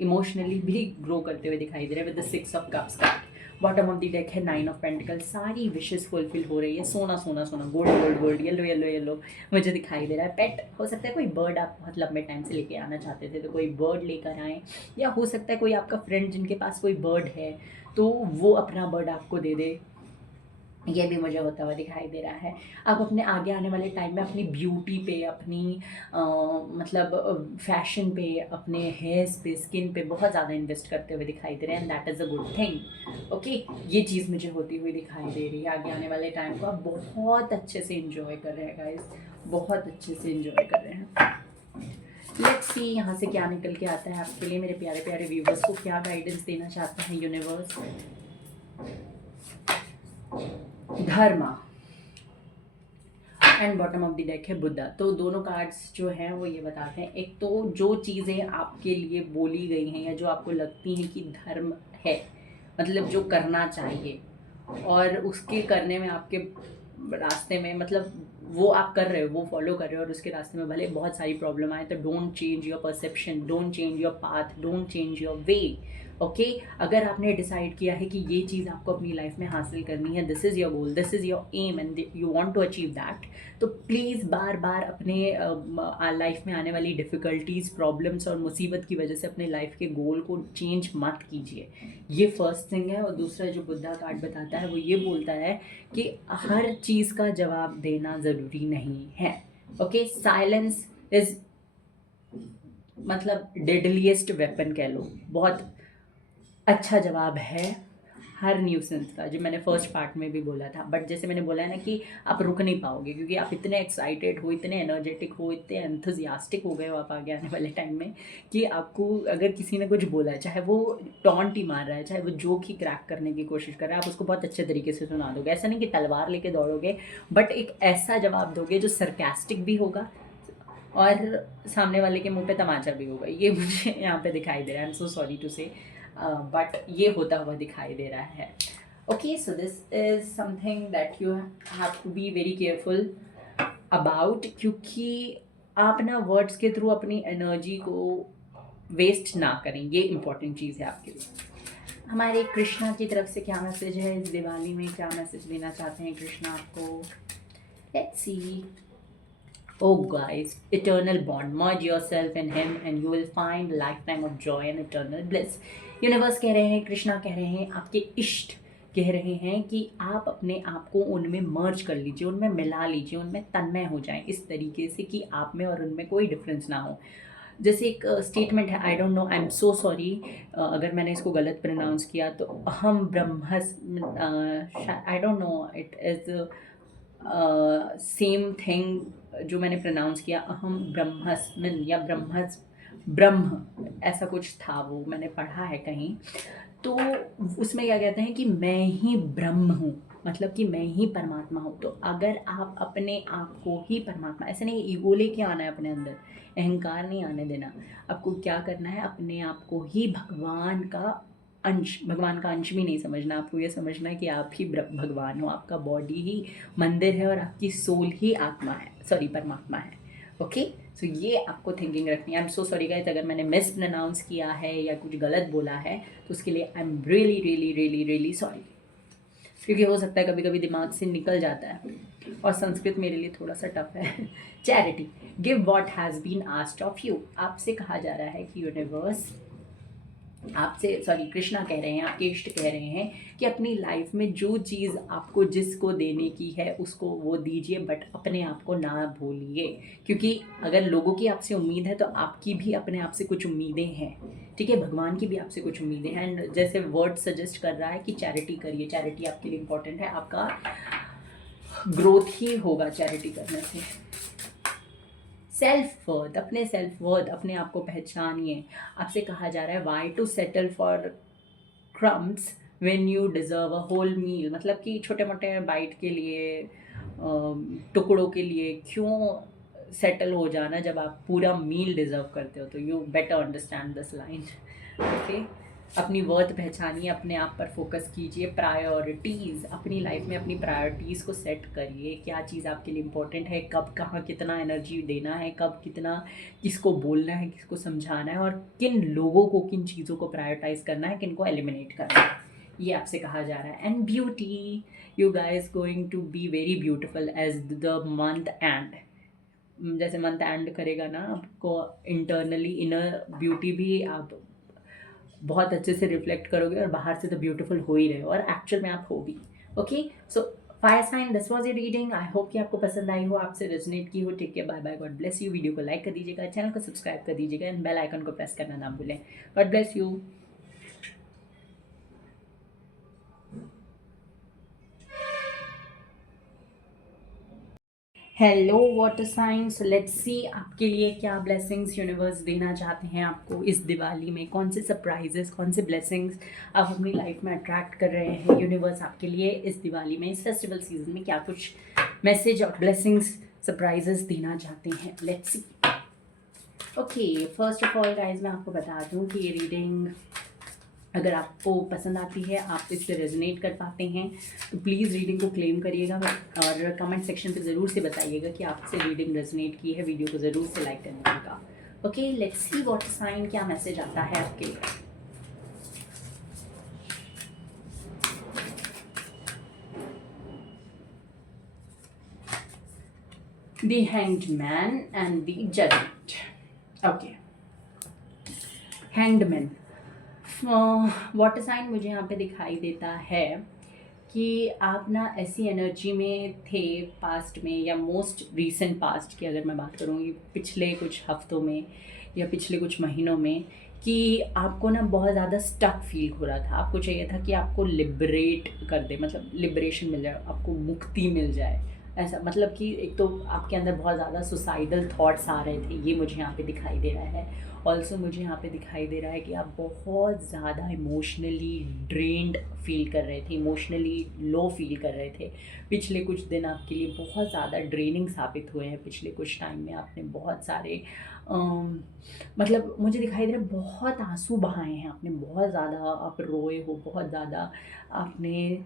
इमोशनली भी ग्रो करते हुए दिखाई दे रहे हैं with the 6 of cups card. Bottom of the deck है 9 ऑफ पेंटिकल्स। सारी विशेस फुलफिल हो रही है। सोना सोना सोना, gold gold gold, yellow yellow yellow मुझे दिखाई दे रहा है। पेट हो सकता है कोई बर्ड आप बहुत लंबे टाइम से लेके आना चाहते थे, तो कोई बर्ड लेकर आएँ, या हो सकता है कोई आपका फ्रेंड जिनके पास कोई बर्ड है तो वो अपना बर्ड आपको दे दे। ये भी मुझे होता हुआ दिखाई दे रहा है। आप अपने आगे आने वाले टाइम में अपनी ब्यूटी पे, अपनी मतलब फैशन पे, अपने हेयर्स पे, स्किन पे बहुत ज़्यादा इन्वेस्ट करते हुए दिखाई दे रहे हैं। That is a good thing. Okay, ये चीज़ मुझे होती हुई दिखाई दे रही है। आगे आने वाले टाइम को आप बहुत अच्छे से इंजॉय कर रहे हैं गाइस, बहुत अच्छे से इंजॉय कर रहे हैं। लेट्स सी यहाँ से क्या निकल के आता है आपके लिए। मेरे प्यारे प्यारे व्यूवर्स को क्या गाइडेंस देना चाहते हैं universe. Dharma and bottom of the deck है बुद्धा। तो दोनों कार्ड्स जो हैं वो ये बताते हैं, एक तो जो चीज़ें आपके लिए बोली गई हैं या जो आपको लगती हैं कि धर्म है, मतलब जो करना चाहिए और उसके करने में आपके रास्ते में, मतलब वो आप कर रहे हो, वो फॉलो कर रहे हो, और उसके रास्ते में भले बहुत सारी प्रॉब्लम आए, तो don't change your perception, don't change your path, don't change your way. Okay, अगर आपने डिसाइड किया है कि ये चीज़ आपको अपनी लाइफ में हासिल करनी है, this is your goal, this is your aim and you want to achieve that, तो प्लीज़ बार बार अपने लाइफ में आने वाली डिफ़िकल्टीज़, प्रॉब्लम्स और मुसीबत की वजह से अपने लाइफ के गोल को चेंज मत कीजिए। ये फर्स्ट थिंग है। और दूसरा जो बुद्धा कार्ड बताता है वो ये बोलता है कि हर चीज़ का जवाब देना ज़रूरी नहीं है। ओके, साइलेंस इज़ मतलब डेडलीस्ट वेपन कह लो। बहुत अच्छा जवाब है हर न्यूसेंस का, जो मैंने फर्स्ट पार्ट में भी बोला था। बट जैसे मैंने बोला है ना कि आप रुक नहीं पाओगे, क्योंकि आप इतने एक्साइटेड हो, इतने एनर्जेटिक हो, इतने एंथुजियास्टिक हो गए हो आप आगे आने वाले टाइम में, कि आपको अगर किसी ने कुछ बोला है, चाहे वो टॉन्ट ही मार रहा है, चाहे वो जोक ही क्रैक करने की कोशिश कर रहा है, आप उसको बहुत अच्छे तरीके से सुना दोगे। ऐसा नहीं कि तलवार लेके दौड़ोगे, बट एक ऐसा जवाब दोगे जो सरकास्टिक भी होगा और सामने वाले के मुंह पे तमाचा भी होगा। ये मुझे यहाँ पे दिखाई दे रहा है। I am so sorry to say, but ये होता हुआ दिखाई दे रहा है। Okay, so this is something that you have to be very careful about, क्योंकि आप ना वर्ड्स के थ्रू अपनी एनर्जी को वेस्ट ना करें। ये इंपॉर्टेंट चीज़ है आपके लिए। हमारे कृष्णा की तरफ से क्या मैसेज है इस दिवाली में, क्या मैसेज देना चाहते हैं कृष्णा आपको? Let's see. Oh guys, eternal bond. Merge yourself in him and you will find a lifetime of joy and eternal bliss. Universe कह रहे हैं, कृष्णा कह रहे हैं, आपके इष्ट कह रहे हैं कि आप अपने आप को उनमें मर्ज कर लीजिए, उनमें मिला लीजिए, उनमें तन्मय हो जाएं इस तरीके से कि आप में और उनमें कोई डिफरेंस ना हो। जैसे एक स्टेटमेंट है, I don't know, I am so sorry अगर मैंने इसको गलत प्रोनाउंस किया, तो अहम ब्रह्मस, I don't know, it is same thing जो मैंने प्रोनाउंस किया, अहम ब्रह्मस्मिन या ब्रह्म ऐसा कुछ था, वो मैंने पढ़ा है कहीं। तो उसमें क्या कहते हैं कि मैं ही ब्रह्म हूँ, मतलब कि मैं ही परमात्मा हूँ। तो अगर आप अपने आप को ही परमात्मा, ऐसे नहीं ईगो लेके आना है अपने अंदर, अहंकार नहीं आने देना। आपको क्या करना है, अपने आप को ही भगवान का अंश भी नहीं समझना। आपको ये समझना है कि आप ही भगवान हो, आपका बॉडी ही मंदिर है और आपकी सोल ही आत्मा है, सॉरी परमात्मा है। ओके, सो ये आपको थिंकिंग रखनी है। I am so sorry guys अगर मैंने मिस प्रोनाउंस किया है या कुछ गलत बोला है, तो उसके लिए I am really really really really sorry, क्योंकि हो सकता है कभी कभी दिमाग से निकल जाता है। और संस्कृत मेरे लिए थोड़ा सा टफ है। Charity, give what has been asked of you. आपसे कहा जा रहा है कि यूनिवर्स आपसे, सॉरी कृष्णा कह रहे हैं, आपके इष्ट कह रहे हैं कि अपनी लाइफ में जो चीज़ आपको जिसको देने की है उसको वो दीजिए, बट अपने आप को ना भूलिए, क्योंकि अगर लोगों की आपसे उम्मीद है तो आपकी भी अपने आप से कुछ उम्मीदें हैं, ठीक है, भगवान की भी आपसे कुछ उम्मीदें हैं। एंड जैसे वर्ड सजेस्ट कर रहा है कि चैरिटी करिए, चैरिटी आपके लिए इंपॉर्टेंट है, आपका ग्रोथ ही होगा चैरिटी करने से। सेल्फ वर्थ, अपने सेल्फ वर्थ, अपने आप को पहचानिए। आपसे कहा जा रहा है why to settle for crumbs when you deserve a whole meal, मतलब कि छोटे मोटे बाइट के लिए, टुकड़ों के लिए क्यों सेटल हो जाना जब आप पूरा मील डिज़र्व करते हो। तो you better understand this line, okay. अपनी वर्थ पहचानिए, अपने आप पर फोकस कीजिए। प्रायोरिटीज़, अपनी लाइफ में अपनी प्रायोरिटीज़ को सेट करिए, क्या चीज़ आपके लिए इम्पोर्टेंट है, कब कहाँ कितना एनर्जी देना है, कब कितना किसको बोलना है, किसको समझाना है, और किन लोगों को, किन चीज़ों को प्रायोरिटाइज करना है, किन को एलिमिनेट करना है, ये आपसे कहा जा रहा है। And beauty, you guys going to be very beautiful as the month end, जैसे मंथ एंड करेगा ना, आपको इंटरनली इनर ब्यूटी भी आप बहुत अच्छे से रिफ्लेक्ट करोगे, और बाहर से तो ब्यूटीफुल हो ही रहे हो, और एक्चुअल में आप हो भी, okay. So fire sign, this was your reading. I hope कि आपको पसंद आई हो, आपसे रेजोनेट की हो। Take care, bye bye, God bless you. Video को लाइक कर दीजिएगा, चैनल को सब्सक्राइब कर दीजिएगा, एंड बेल आइकन को प्रेस करना ना भूलें। God bless you. Hello water sign, so let's see आपके लिए क्या ब्लेसिंग्स यूनिवर्स देना चाहते हैं आपको इस दिवाली में। कौन से सरप्राइजेस, कौन से ब्लेसिंग्स आप अपनी लाइफ में अट्रैक्ट कर रहे हैं। यूनिवर्स आपके लिए इस दिवाली में, इस फेस्टिवल सीजन में क्या कुछ मैसेज और ब्लेसिंग्स, सरप्राइजेस देना चाहते हैं। Let's see. Okay, first of all guys मैं आपको बता दूं कि ये रीडिंग अगर आपको पसंद आती है, आप इससे रेजोनेट कर पाते हैं, तो प्लीज़ रीडिंग को क्लेम करिएगा, और कमेंट सेक्शन पे ज़रूर से बताइएगा कि आपसे रीडिंग रेजोनेट की है। वीडियो को ज़रूर से लाइक करने का। Okay, let's see what sign, क्या मैसेज आता है आपके लिए। The hanged man and the judgement. Okay, hanged man, water sign मुझे यहाँ पे दिखाई देता है कि आप ना ऐसी एनर्जी में थे पास्ट में, या मोस्ट रीसेंट पास्ट की अगर मैं बात करूँगी, पिछले कुछ हफ्तों में या पिछले कुछ महीनों में, कि आपको ना बहुत ज़्यादा स्टक फील हो रहा था। आपको चाहिए था कि आपको लिबरेट कर दे, मतलब लिबरेशन मिल जाए, आपको मुक्ति मिल जाए। ऐसा मतलब कि एक तो आपके अंदर बहुत ज़्यादा सुसाइडल थॉट्स आ रहे थे, ये मुझे यहाँ पे दिखाई दे रहा है। ऑल्सो मुझे यहाँ पे दिखाई दे रहा है कि आप बहुत ज़्यादा इमोशनली ड्रेन्ड फील कर रहे थे, इमोशनली लो फील कर रहे थे। पिछले कुछ दिन आपके लिए बहुत ज़्यादा ड्रेनिंग साबित हुए हैं। पिछले कुछ टाइम में आपने बहुत सारे मतलब मुझे दिखाई दे रहा है बहुत आंसू बहाए हैं आपने, बहुत ज़्यादा आप रोए हो, बहुत ज़्यादा आपने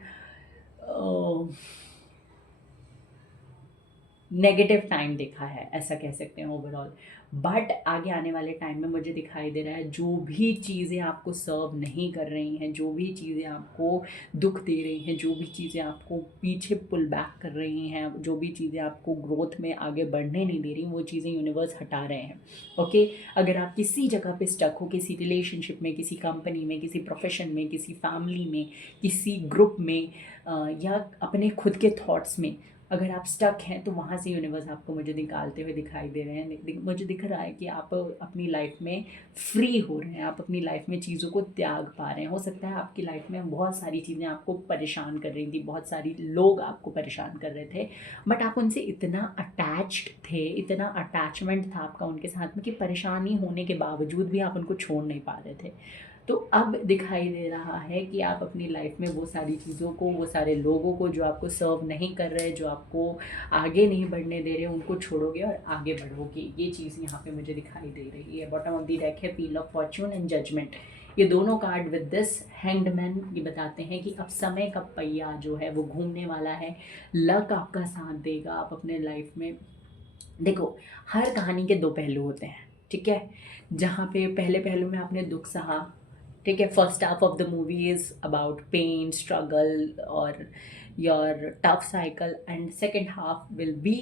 नेगेटिव टाइम देखा है, ऐसा कह सकते हैं ओवरऑल। बट आगे आने वाले टाइम में मुझे दिखाई दे रहा है जो भी चीज़ें आपको सर्व नहीं कर रही हैं, जो भी चीज़ें आपको दुख दे रही हैं, जो भी चीज़ें आपको पीछे पुल बैक कर रही हैं, जो भी चीज़ें आपको ग्रोथ में आगे बढ़ने नहीं दे रही, वो चीज़ें यूनिवर्स हटा रहे हैं। ओके, अगर आप किसी जगह पे स्टक हो, किसी रिलेशनशिप में, किसी कंपनी में, किसी प्रोफेशन में, किसी फैमिली में, किसी ग्रुप में, या अपने खुद के थॉट्स में अगर आप स्टक हैं, तो वहाँ से यूनिवर्स आपको मुझे निकालते हुए दिखाई दे रहे हैं। मुझे दिख रहा है कि आप अपनी लाइफ में फ्री हो रहे हैं, आप अपनी लाइफ में चीज़ों को त्याग पा रहे हैं। हो सकता है आपकी लाइफ में बहुत सारी चीज़ें आपको परेशान कर रही थी, बहुत सारी लोग आपको परेशान कर रहे थे, बट आप उनसे इतना अटैच्ड थे, इतना अटैचमेंट था आपका उनके साथ में, कि परेशानी होने के बावजूद भी आप उनको छोड़ नहीं पा रहे थे। तो अब दिखाई दे रहा है कि आप अपनी लाइफ में वो सारी चीज़ों को, वो सारे लोगों को जो आपको सर्व नहीं कर रहे, जो आपको आगे नहीं बढ़ने दे रहे, उनको छोड़ोगे और आगे बढ़ोगे। ये चीज़ यहाँ पे मुझे दिखाई दे रही है। बॉटम ऑफ द डेक है wheel of fortune and judgement. ये दोनों card with this hanged man ये बताते हैं कि अब समय का पहिया जो है वो घूमने वाला है। लक आपका साथ देगा। आप अपने लाइफ में देखो, हर कहानी के दो पहलू होते हैं, ठीक है। जहाँ पे पहले पहलू में आपने दुख सहा, ठीक है, first half of the movie is about pain, struggle और your tough cycle, and second half will be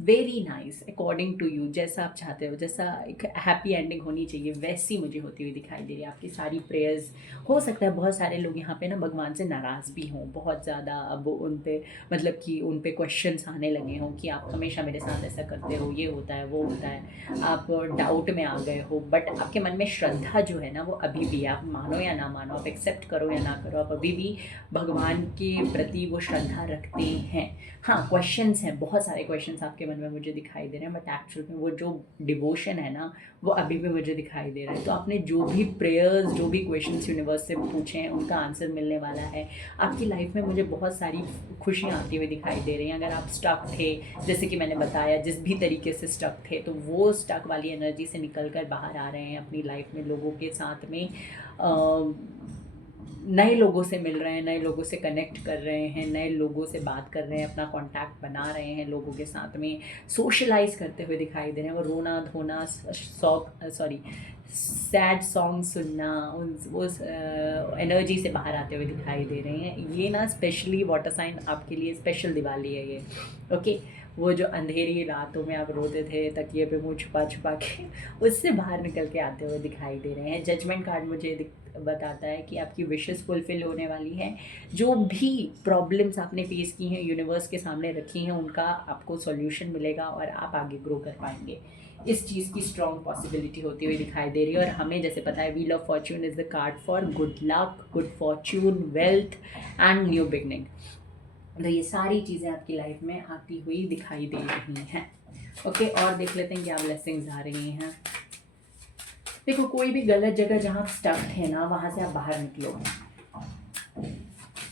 very nice according to you, जैसा आप चाहते हो, जैसा एक हैप्पी एंडिंग होनी चाहिए वैसी मुझे होती हुई दिखाई दे रही है आपकी सारी प्रेयर्स। हो सकता है बहुत सारे लोग यहाँ पे ना भगवान से नाराज़ भी हों बहुत ज़्यादा, अब उन पे मतलब कि उन पे क्वेश्चंस आने लगे हों कि आप हमेशा मेरे साथ ऐसा करते हो, ये होता है वो होता है, आप डाउट में आ गए हो, बट आपके मन में श्रद्धा जो है ना वो अभी भी, आप मानो या ना मानो, आप एक्सेप्ट करो या ना करो, आप अभी भी भगवान के प्रति वो श्रद्धा रखते हैं। हाँ, क्वेश्चंस हैं, बहुत सारे क्वेश्चंस आपके मन में मुझे दिखाई दे रहे हैं, बट एक्चुअल में वो जो डिवोशन है ना वो अभी भी मुझे दिखाई दे रहा है। तो आपने जो भी प्रेयर्स, जो भी क्वेश्चंस यूनिवर्स से पूछे हैं उनका आंसर मिलने वाला है। आपकी लाइफ में मुझे बहुत सारी खुशियाँ आती हुई दिखाई दे रही हैं। अगर आप स्टक थे, जैसे कि मैंने बताया, जिस भी तरीके से स्टक थे, तो वो स्टक वाली एनर्जी से निकल कर बाहर आ रहे हैं अपनी लाइफ में, लोगों के साथ में नए लोगों से मिल रहे हैं, नए लोगों से कनेक्ट कर रहे हैं, नए लोगों से बात कर रहे हैं, अपना कांटेक्ट बना रहे हैं, लोगों के साथ में सोशलाइज करते हुए दिखाई दे रहे हैं। वो रोना धोना सैड सॉन्ग सुनना, उस एनर्जी से बाहर आते हुए दिखाई दे रहे हैं। ये ना स्पेशली वाटर साइन आपके लिए स्पेशल दिवाली है ये, ओके। वो जो अंधेरी रातों में आप रोते थे तकिए पे मुँह छुपा छुपा के, उससे बाहर निकल के आते हुए दिखाई दे रहे हैं। जजमेंट कार्ड मुझे बताता है कि आपकी विशेस फुलफिल होने वाली हैं। जो भी प्रॉब्लम्स आपने फेस की हैं, यूनिवर्स के सामने रखी हैं, उनका आपको सॉल्यूशन मिलेगा और आप आगे ग्रो कर पाएंगे। इस चीज़ की स्ट्रॉन्ग पॉसिबिलिटी होती हुई दिखाई दे रही है। और हमें जैसे पता है, wheel of Fortune is the card for good luck, good Fortune, wealth and new beginning. तो ये सारी चीज़ें आपकी लाइफ में आती हुई दिखाई दे रही हैं, ओके। और देख लेते हैं क्या ब्लेसिंग्स आ रही हैं। देखो, कोई भी गलत जगह जहाँ स्टक है ना, वहाँ से आप बाहर निकलो,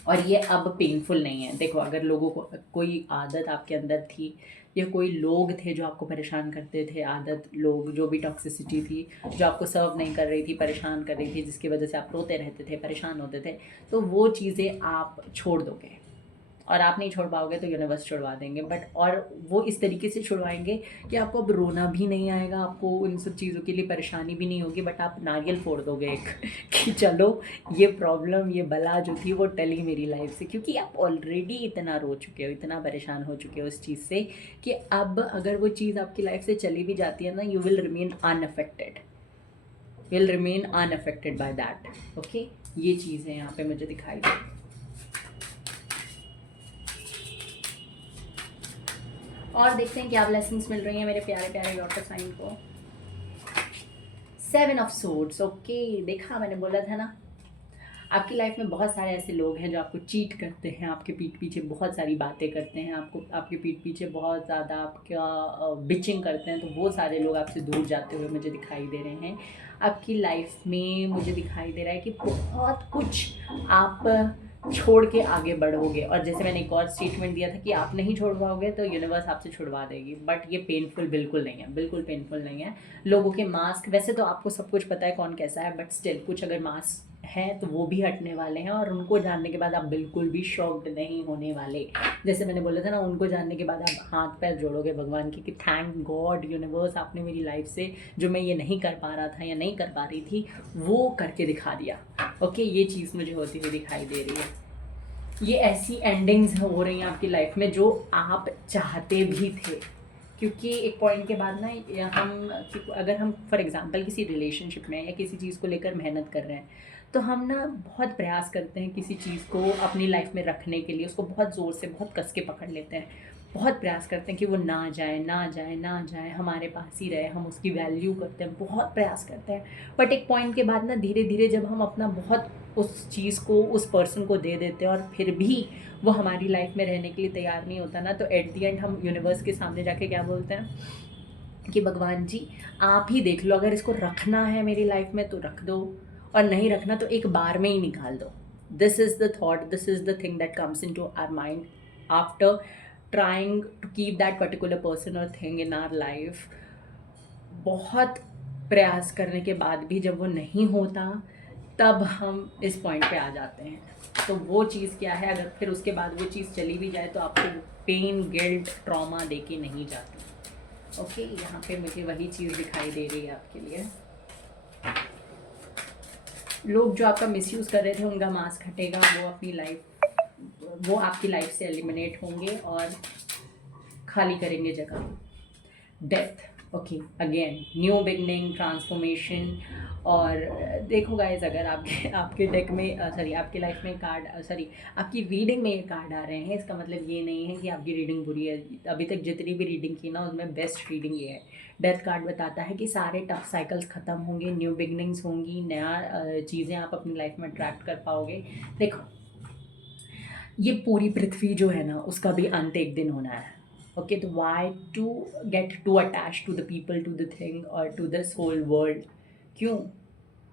और ये अब पेनफुल नहीं है। देखो, अगर लोगों को कोई आदत आपके अंदर थी, या कोई लोग थे जो आपको परेशान करते थे, आदत, लोग, जो भी टॉक्सिसिटी थी जो आपको सर्व नहीं कर रही थी, परेशान कर रही थी, जिसकी वजह से आप रोते रहते थे, परेशान होते थे, तो वो चीज़ें आप छोड़ दोगे। और आप नहीं छोड़ पाओगे तो यूनिवर्स छुड़वा देंगे, बट और वो इस तरीके से छुड़वाएंगे कि आपको अब रोना भी नहीं आएगा, आपको उन सब चीज़ों के लिए परेशानी भी नहीं होगी, बट आप नारियल फोड़ दोगे एक कि चलो ये प्रॉब्लम, ये बला जो थी वो टली मेरी लाइफ से, क्योंकि आप ऑलरेडी इतना रो चुके हो, इतना परेशान हो चुके हो उस चीज़ से, कि अब अगर वो चीज़ आपकी लाइफ से चली भी जाती है ना, you will remain unaffected by that, okay. ये चीज़ें यहाँ पे मुझे दिखाई दी। और देखते हैं क्या ब्लेसिंग्स मिल रही हैं मेरे प्यारे प्यारे वाटर साइन को। 7 ऑफ सोर्ड्स, ओके। देखा, मैंने बोला था ना, आपकी लाइफ में बहुत सारे ऐसे लोग हैं जो आपको चीट करते हैं, आपके पीठ पीछे बहुत सारी बातें करते हैं, आपको आपके पीठ पीछे बहुत ज़्यादा आपका बिचिंग करते हैं, तो वो सारे लोग आपसे दूर जाते हुए मुझे दिखाई दे रहे हैं। आपकी लाइफ में मुझे दिखाई दे रहा है कि बहुत कुछ आप छोड़ के आगे बढ़ोगे, और जैसे मैंने एक और स्टेटमेंट दिया था कि आप नहीं छोड़ पाओगे तो यूनिवर्स आपसे छुड़वा देगी, बट ये पेनफुल बिल्कुल नहीं है, बिल्कुल पेनफुल नहीं है। लोगों के मास्क, वैसे तो आपको सब कुछ पता है कौन कैसा है, बट स्टिल कुछ अगर मास्क हैं तो वो भी हटने वाले हैं, और उनको जानने के बाद आप बिल्कुल भी शॉक्ड नहीं होने वाले। जैसे मैंने बोला था ना, उनको जानने के बाद आप हाथ पैर जोड़ोगे भगवान की कि थैंक गॉड यूनिवर्स, आपने मेरी लाइफ से जो मैं ये नहीं कर पा रहा था या नहीं कर पा रही थी वो करके दिखा दिया, ओके। ये चीज़ मुझे होती हुई दिखाई दे रही है। ये ऐसी एंडिंग्स हो रही हैं आपकी लाइफ में जो आप चाहते भी थे, क्योंकि एक पॉइंट के बाद ना अगर हम फॉर एग्जांपल किसी रिलेशनशिप में या किसी चीज़ को लेकर मेहनत कर रहे हैं, तो हम ना बहुत प्रयास करते हैं किसी चीज़ को अपनी लाइफ में रखने के लिए, उसको बहुत ज़ोर से, बहुत कस के पकड़ लेते हैं, बहुत प्रयास करते हैं कि वो ना जाए ना जाए ना जाए, हमारे पास ही रहे, हम उसकी वैल्यू करते हैं, बहुत प्रयास करते हैं। बट एक पॉइंट के बाद ना धीरे धीरे जब हम अपना बहुत उस चीज़ को, उस पर्सन को दे देते हैं, और फिर भी वो हमारी लाइफ में रहने के लिए तैयार नहीं होता ना, तो एट दी एंड हम यूनिवर्स के सामने जाके क्या बोलते हैं कि भगवान जी आप ही देख लो, अगर इसको रखना है मेरी लाइफ में तो रख दो, और नहीं रखना तो एक बार में ही निकाल दो। This is the thought, this is the thing that comes into our mind after trying to keep that particular person और थिंग इन आवर लाइफ। बहुत प्रयास करने के बाद भी जब वो नहीं होता, तब हम इस पॉइंट पे आ जाते हैं। तो वो चीज़ क्या है, अगर फिर उसके बाद वो चीज़ चली भी जाए तो आपको पेन, गिल्ट, ट्रॉमा दे के नहीं जाती, ओके। यहाँ पे मुझे वही चीज़ दिखाई दे रही है आपके लिए। लोग जो आपका मिसयूज़ कर रहे थे उनका मास्क हटेगा, वो अपनी लाइफ वो आपकी लाइफ से एलिमिनेट होंगे और खाली करेंगे जगह। Death, okay, again new beginning, transformation. और देखो गाइज, अगर आपके आपके डेक में सॉरी आपकी लाइफ में कार्ड सॉरी आपकी रीडिंग में ये कार्ड आ रहे हैं, इसका मतलब ये नहीं है कि आपकी रीडिंग बुरी है। अभी तक जितनी भी रीडिंग की ना, उसमें बेस्ट रीडिंग ये है। डेथ कार्ड बताता है कि सारे टफ साइकिल्स ख़त्म होंगे, न्यू बिगनिंग्स होंगी, नया चीज़ें आप अपनी लाइफ में अट्रैक्ट कर पाओगे। देखो, ये पूरी पृथ्वी जो है ना, उसका भी अंत एक दिन होना है। ओके, तो why to get to attach to the people, to the thing और टू दिस होल वर्ल्ड? क्यों?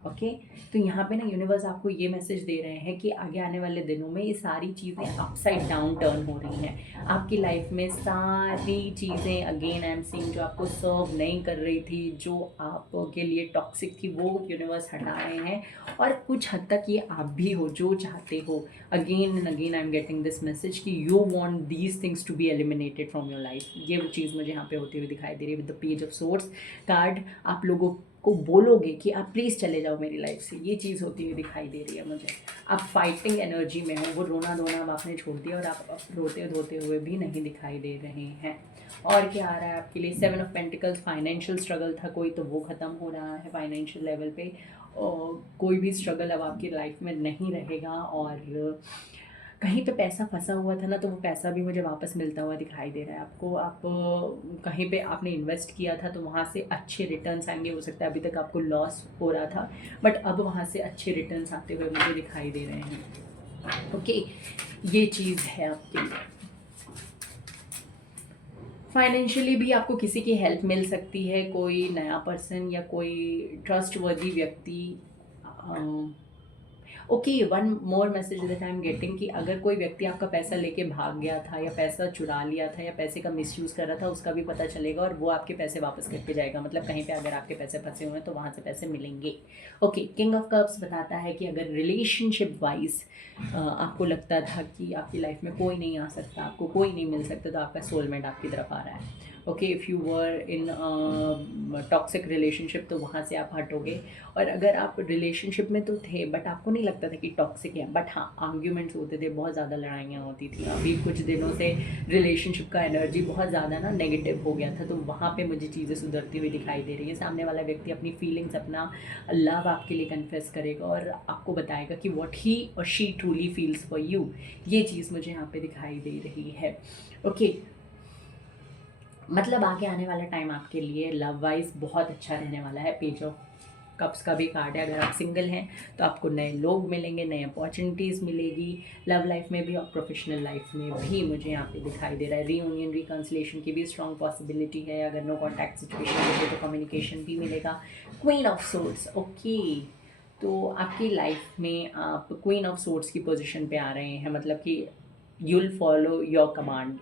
ओके, तो यहाँ पे ना यूनिवर्स आपको ये मैसेज दे रहे हैं कि आगे आने वाले दिनों में ये सारी चीज़ें अपसाइड डाउन टर्न हो रही हैं। आपकी लाइफ में सारी चीज़ें अगेन आई एम सीइंग जो आपको सर्व नहीं कर रही थी, जो आपके लिए टॉक्सिक थी, वो यूनिवर्स हटा रहे हैं। और कुछ हद तक ये आप भी हो जो चाहते हो। Again and again I am getting this message कि you want these things to be eliminated from your life. ये वो चीज़ मुझे यहाँ पे होती हुई दिखाई दे रही है with the page of source card. आप लोगों को बोलोगे कि आप प्लीज़ चले जाओ मेरी लाइफ से, ये चीज़ होती हुई दिखाई दे रही है मुझे। आप फाइटिंग एनर्जी में हो, वो रोना धोना अब आपने छोड़ दिया और आप रोते धोते हुए भी नहीं दिखाई दे रहे हैं। और क्या आ रहा है आपके लिए? 7 ऑफ पेंटिकल्स, फाइनेंशियल स्ट्रगल था कोई, तो वो ख़त्म हो रहा है फाइनेंशियल लेवल पे। और कोई भी स्ट्रगल अब आपकी लाइफ में नहीं रहेगा। और कहीं पे पैसा फंसा हुआ था ना, तो वो पैसा भी मुझे वापस मिलता हुआ दिखाई दे रहा है आपको। आप कहीं पे आपने इन्वेस्ट किया था तो वहाँ से अच्छे रिटर्न्स आएंगे। हो सकता है अभी तक आपको लॉस हो रहा था, बट अब वहाँ से अच्छे रिटर्न्स आते हुए मुझे दिखाई दे रहे हैं। ओके, ये चीज़ है आपके लिए। फाइनेंशियली भी आपको किसी की हेल्प मिल सकती है, कोई नया पर्सन या कोई ट्रस्टवर्दी व्यक्ति। Okay, one more message that I am getting कि अगर कोई व्यक्ति आपका पैसा लेके भाग गया था या पैसा चुरा लिया था या पैसे का मिसयूज़ कर रहा था, उसका भी पता चलेगा और वो आपके पैसे वापस करके जाएगा। मतलब कहीं पे अगर आपके पैसे फंसे हुए हैं तो वहाँ से पैसे मिलेंगे। ओके, किंग ऑफ कप्स बताता है कि अगर रिलेशनशिप वाइज आपको लगता था कि आपकी लाइफ में कोई नहीं आ सकता, आपको कोई नहीं मिल सकता, तो आपका सोलमेट आपकी तरफ आ रहा है। Okay, if you were in toxic relationship तो वहाँ से आप हटोगे। और अगर आप रिलेशनशिप में तो थे बट आपको नहीं लगता था कि टॉक्सिक है, बट हाँ आर्ग्यूमेंट्स होते थे, बहुत ज़्यादा लड़ाइयाँ होती थी। अभी कुछ दिनों से रिलेशनशिप का एनर्जी बहुत ज़्यादा ना नेगेटिव हो गया था, तो वहाँ पे मुझे चीज़ें सुधरती हुई दिखाई दे रही है। सामने वाला व्यक्ति अपनी फीलिंग्स, अपना लव आपके लिए कन्फेस करेगा और आपको बताएगा कि व्हाट ही और she truly feels for you. ये चीज़ मुझे यहाँ पे दिखाई दे रही है। ओके, मतलब आगे आने वाला टाइम आपके लिए लव वाइज बहुत अच्छा रहने वाला है। पेज ऑफ कप्स का भी कार्ड है। अगर आप सिंगल हैं तो आपको नए लोग मिलेंगे, नए अपॉर्चुनिटीज़ मिलेगी लव लाइफ में भी और प्रोफेशनल लाइफ में भी। मुझे यहाँ पे दिखाई दे रहा है रीयूनियन, रिकन्सिलेशन की भी स्ट्रॉन्ग पॉसिबिलिटी है। अगर नो कॉन्टैक्ट सिचुएशन है तो कम्युनिकेशन भी मिलेगा। क्वीन ऑफ सोर्ड्स, ओके, तो आपकी लाइफ में आप क्वीन ऑफ सोर्ड्स की पोजीशन पे आ रहे हैं, मतलब कि you will follow your command.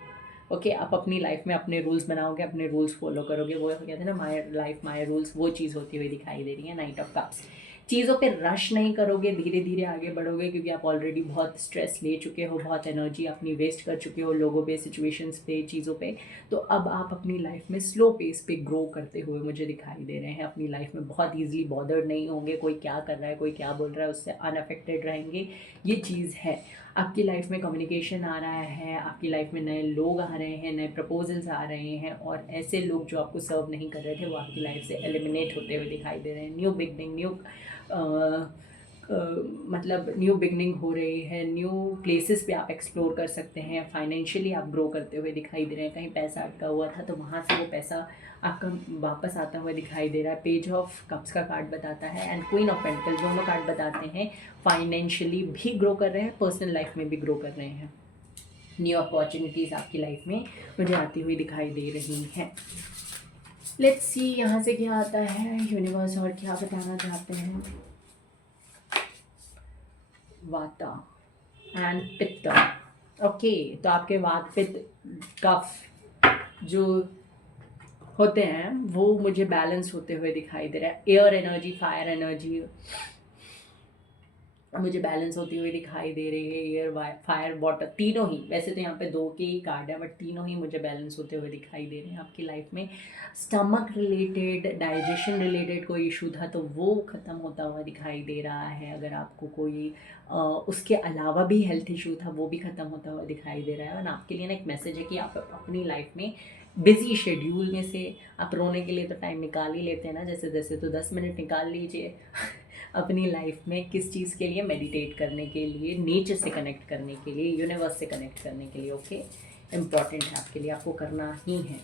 Okay, आप अपनी लाइफ में अपने रूल्स बनाओगे, अपने रूल्स फॉलो करोगे। वो कहते हैं ना, माय लाइफ माय रूल्स, वो चीज़ होती हुई दिखाई दे रही है। नाइट ऑफ कप्स, चीज़ों पे रश नहीं करोगे, धीरे धीरे आगे बढ़ोगे, क्योंकि आप ऑलरेडी बहुत स्ट्रेस ले चुके हो, बहुत एनर्जी अपनी वेस्ट कर चुके हो लोगों पे, सिचुएशंस पे, चीज़ों पे। तो अब आप अपनी लाइफ में स्लो पेस पे ग्रो करते हुए मुझे दिखाई दे रहे हैं। अपनी लाइफ में बहुत ईजिली बॉदर्ड नहीं होंगे, कोई क्या कर रहा है, कोई क्या बोल रहा है, उससे अनअफेक्टेड रहेंगे। ये चीज़ है। आपकी लाइफ में कम्युनिकेशन आ रहा है, आपकी लाइफ में नए लोग आ रहे हैं, नए प्रपोजल्स आ रहे हैं, और ऐसे लोग जो आपको सर्व नहीं कर रहे थे वो आपकी लाइफ से एलिमिनेट होते हुए दिखाई दे रहे हैं। न्यू बिगनिंग, मतलब न्यू बिगनिंग हो रही है, न्यू प्लेसेस पे आप एक्सप्लोर कर सकते हैं। फाइनेंशियली आप ग्रो करते हुए दिखाई दे रहे हैं। कहीं पैसा अटका हुआ था तो वहाँ से वो पैसा आपका वापस आता हुआ दिखाई दे रहा है। पेज ऑफ कप्स का कार्ड बताता है एंड क्वीन ऑफ पेंटिकल्स, दोनों कार्ड बताते हैं फाइनेंशियली भी ग्रो कर रहे हैं, पर्सनल लाइफ में भी ग्रो कर रहे हैं। न्यू अपॉर्चुनिटीज़ आपकी लाइफ में मुझे आती हुई दिखाई दे रही हैं। लेट्स सी यहाँ से क्या आता है यूनिवर्स और क्या बताना चाहते हैं। वाता एंड पित्त, ओके, तो आपके वात पित्त कफ जो होते हैं वो मुझे बैलेंस होते हुए दिखाई दे रहा है। एयर एनर्जी, फायर एनर्जी, मुझे बैलेंस होती हुई दिखाई दे रही है। एयर, फायर, वाटर, तीनों ही, वैसे तो यहाँ पे 2 के ही कार्ड है, बट तीनों ही मुझे बैलेंस होते हुए दिखाई दे रहे हैं आपकी लाइफ में। स्टमक रिलेटेड, डाइजेशन रिलेटेड कोई इशू था तो वो ख़त्म होता हुआ दिखाई दे रहा है। अगर आपको कोई उसके अलावा भी हेल्थ इशू था वो भी ख़त्म होता हुआ दिखाई दे रहा है। और आपके लिए ना एक मैसेज है कि आप अपनी लाइफ में बिजी शेड्यूल में से आप रोने के लिए तो टाइम निकाल ही लेते हैं ना, जैसे जैसे, तो 10 मिनट निकाल लीजिए अपनी लाइफ में। किस चीज़ के लिए? मेडिटेट करने के लिए, नेचर से कनेक्ट करने के लिए, यूनिवर्स से कनेक्ट करने के लिए। ओके, इम्पॉर्टेंट है आपके लिए, आपको करना ही है।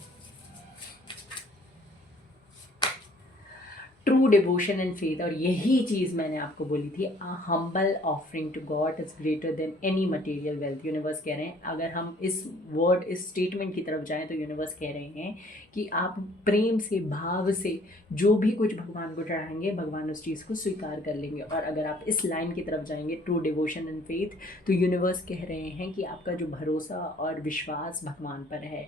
ट्रू डिवोशन एंड फेथ, और यही चीज़ मैंने आपको बोली थी, a humble offering to God is greater than any material wealth. Universe कह रहे हैं, अगर हम इस वर्ड, इस स्टेटमेंट की तरफ जाएं तो यूनिवर्स कह रहे हैं कि आप प्रेम से, भाव से जो भी कुछ भगवान को चढ़ाएंगे, भगवान उस चीज़ को स्वीकार कर लेंगे। और अगर आप इस लाइन की तरफ जाएंगे, ट्रू डिवोशन एंड फेथ, तो यूनिवर्स कह रहे हैं कि आपका जो भरोसा और विश्वास भगवान पर है,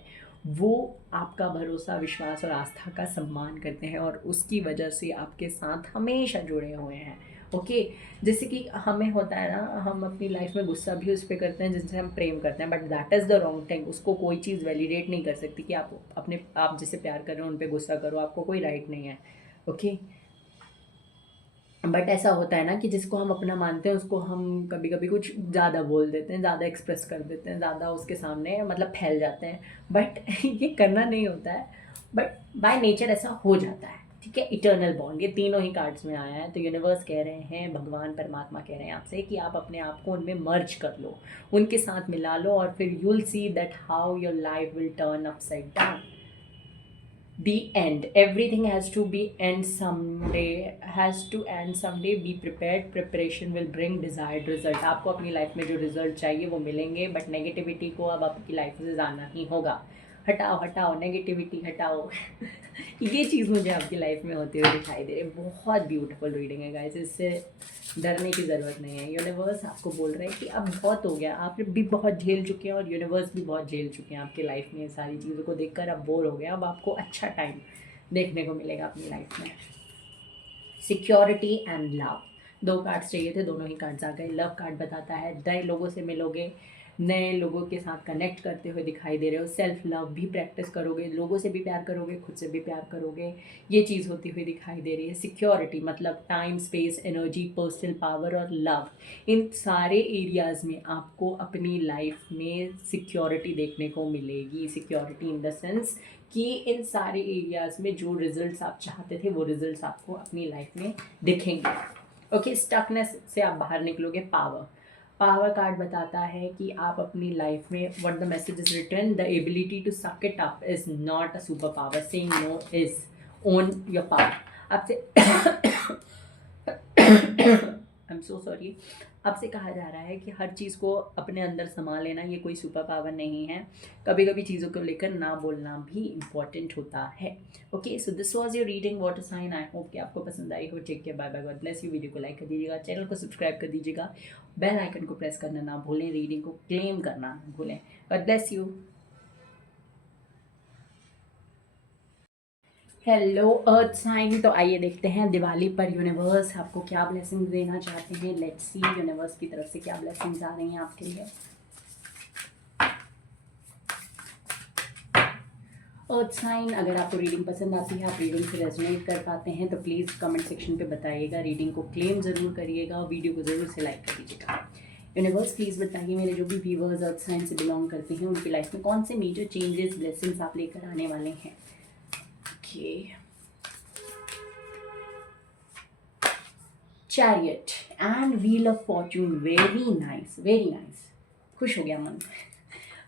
वो आपका भरोसा, विश्वास और आस्था का सम्मान करते हैं और उसकी वजह से आपके साथ हमेशा जुड़े हुए हैं। ओके, जैसे कि हमें होता है ना, हम अपनी लाइफ में गुस्सा भी उस पर करते हैं जिनसे हम प्रेम करते हैं, but that is the wrong thing. उसको कोई चीज़ वैलिडेट नहीं कर सकती कि आप जिसे प्यार कर रहे हो उन पर गुस्सा करो, आपको कोई राइट नहीं है। ओके, बट ऐसा होता है ना कि जिसको हम अपना मानते हैं उसको हम कभी कभी कुछ ज़्यादा बोल देते हैं, ज़्यादा एक्सप्रेस कर देते हैं, ज़्यादा उसके सामने मतलब फैल जाते हैं। बट ये करना नहीं होता है, बट बाय नेचर ऐसा हो जाता है। ठीक है, इटर्नल बॉन्ड, ये तीनों ही कार्ड्स में आया है। तो यूनिवर्स कह रहे हैं, भगवान परमात्मा कह रहे हैं आपसे कि आप अपने आप को उनमें मर्ज कर लो, उनके साथ मिला लो, और फिर you will see that how your life will turn upside down. The end, everything has to be end someday, has to end someday. Be prepared, preparation will bring desired result। आपको अपनी लाइफ में जो result चाहिए वो मिलेंगे, but negativity को अब आपकी लाइफ से जाना ही होगा। हटाओ हटाओ नेगेटिविटी, हटाओ ये चीज़ मुझे आपकी लाइफ में होती हुई दिखाई दे रही है। बहुत ब्यूटीफुल रीडिंग है गाइस, इससे डरने की ज़रूरत नहीं है। यूनिवर्स आपको बोल रहे हैं कि अब बहुत हो गया, आप भी बहुत झेल चुके हैं और यूनिवर्स भी बहुत झेल चुके हैं आपकी लाइफ में। सारी चीज़ों को देखकर अब बोर हो गया, अब आपको अच्छा टाइम देखने को मिलेगा अपनी लाइफ में। सिक्योरिटी एंड लव, 2 कार्ड्स चाहिए थे, दोनों ही कार्ड्स आ गए। लव कार्ड बताता है नए लोगों से मिलोगे, नए लोगों के साथ कनेक्ट करते हुए दिखाई दे रहे हो। सेल्फ लव भी प्रैक्टिस करोगे, लोगों से भी प्यार करोगे, खुद से भी प्यार करोगे, ये चीज़ होती हुई दिखाई दे रही है। सिक्योरिटी मतलब time, space, energy, personal power और लव, इन सारे एरियाज़ में आपको अपनी लाइफ में सिक्योरिटी देखने को मिलेगी। सिक्योरिटी इन द सेंस कि इन सारे एरियाज़ में जो रिजल्ट्स आप चाहते थे वो रिजल्ट्स आपको अपनी लाइफ में दिखेंगे। ओके, स्टकनेस से आप बाहर निकलोगे। पावर, पावर कार्ड बताता है कि आप अपनी लाइफ में, what the message is written, the ability to suck it up is not a super power, saying no is, own your power. आपसे आई एम सो सॉरी, आपसे कहा जा रहा है कि हर चीज़ को अपने अंदर समा लेना ये कोई सुपर पावर नहीं है। कभी कभी चीज़ों को लेकर ना बोलना भी इम्पॉर्टेंट होता है। Okay, so this was your reading water sign. I hope कि आपको पसंद आई हो। Take care, bye bye, God bless you. Video को लाइक कर दीजिएगा, चैनल को सब्सक्राइब कर दीजिएगा, बेल आइकन को प्रेस करना ना भूलें, रीडिंग को क्लेम करना ना भूलें। God bless you. Hello earth sign, तो आइए देखते हैं दिवाली पर यूनिवर्स आपको क्या ब्लेसिंग्स देना चाहते हैं। लेट्स सी यूनिवर्स की तरफ से क्या ब्लेसिंग्स आ रही हैं आपके लिए। अर्थ साइन, अगर आपको रीडिंग पसंद आती है, आप रीडिंग से रेजोनेट कर पाते हैं, तो प्लीज़ कमेंट सेक्शन पे बताइएगा। रीडिंग को क्लेम ज़रूर करिएगा और वीडियो को ज़रूर से लाइक कर दीजिएगा। यूनिवर्स प्लीज़ बताइए, मेरे जो भी व्यूवर्स अर्थ साइन से बिलोंग करते हैं उनकी लाइफ में कौन से मेजर चेंजेस, ब्लेसिंग्स आप लेकर आने वाले हैं। Okay, chariot and wheel of Fortune, very nice, very nice, खुश हो गया मन।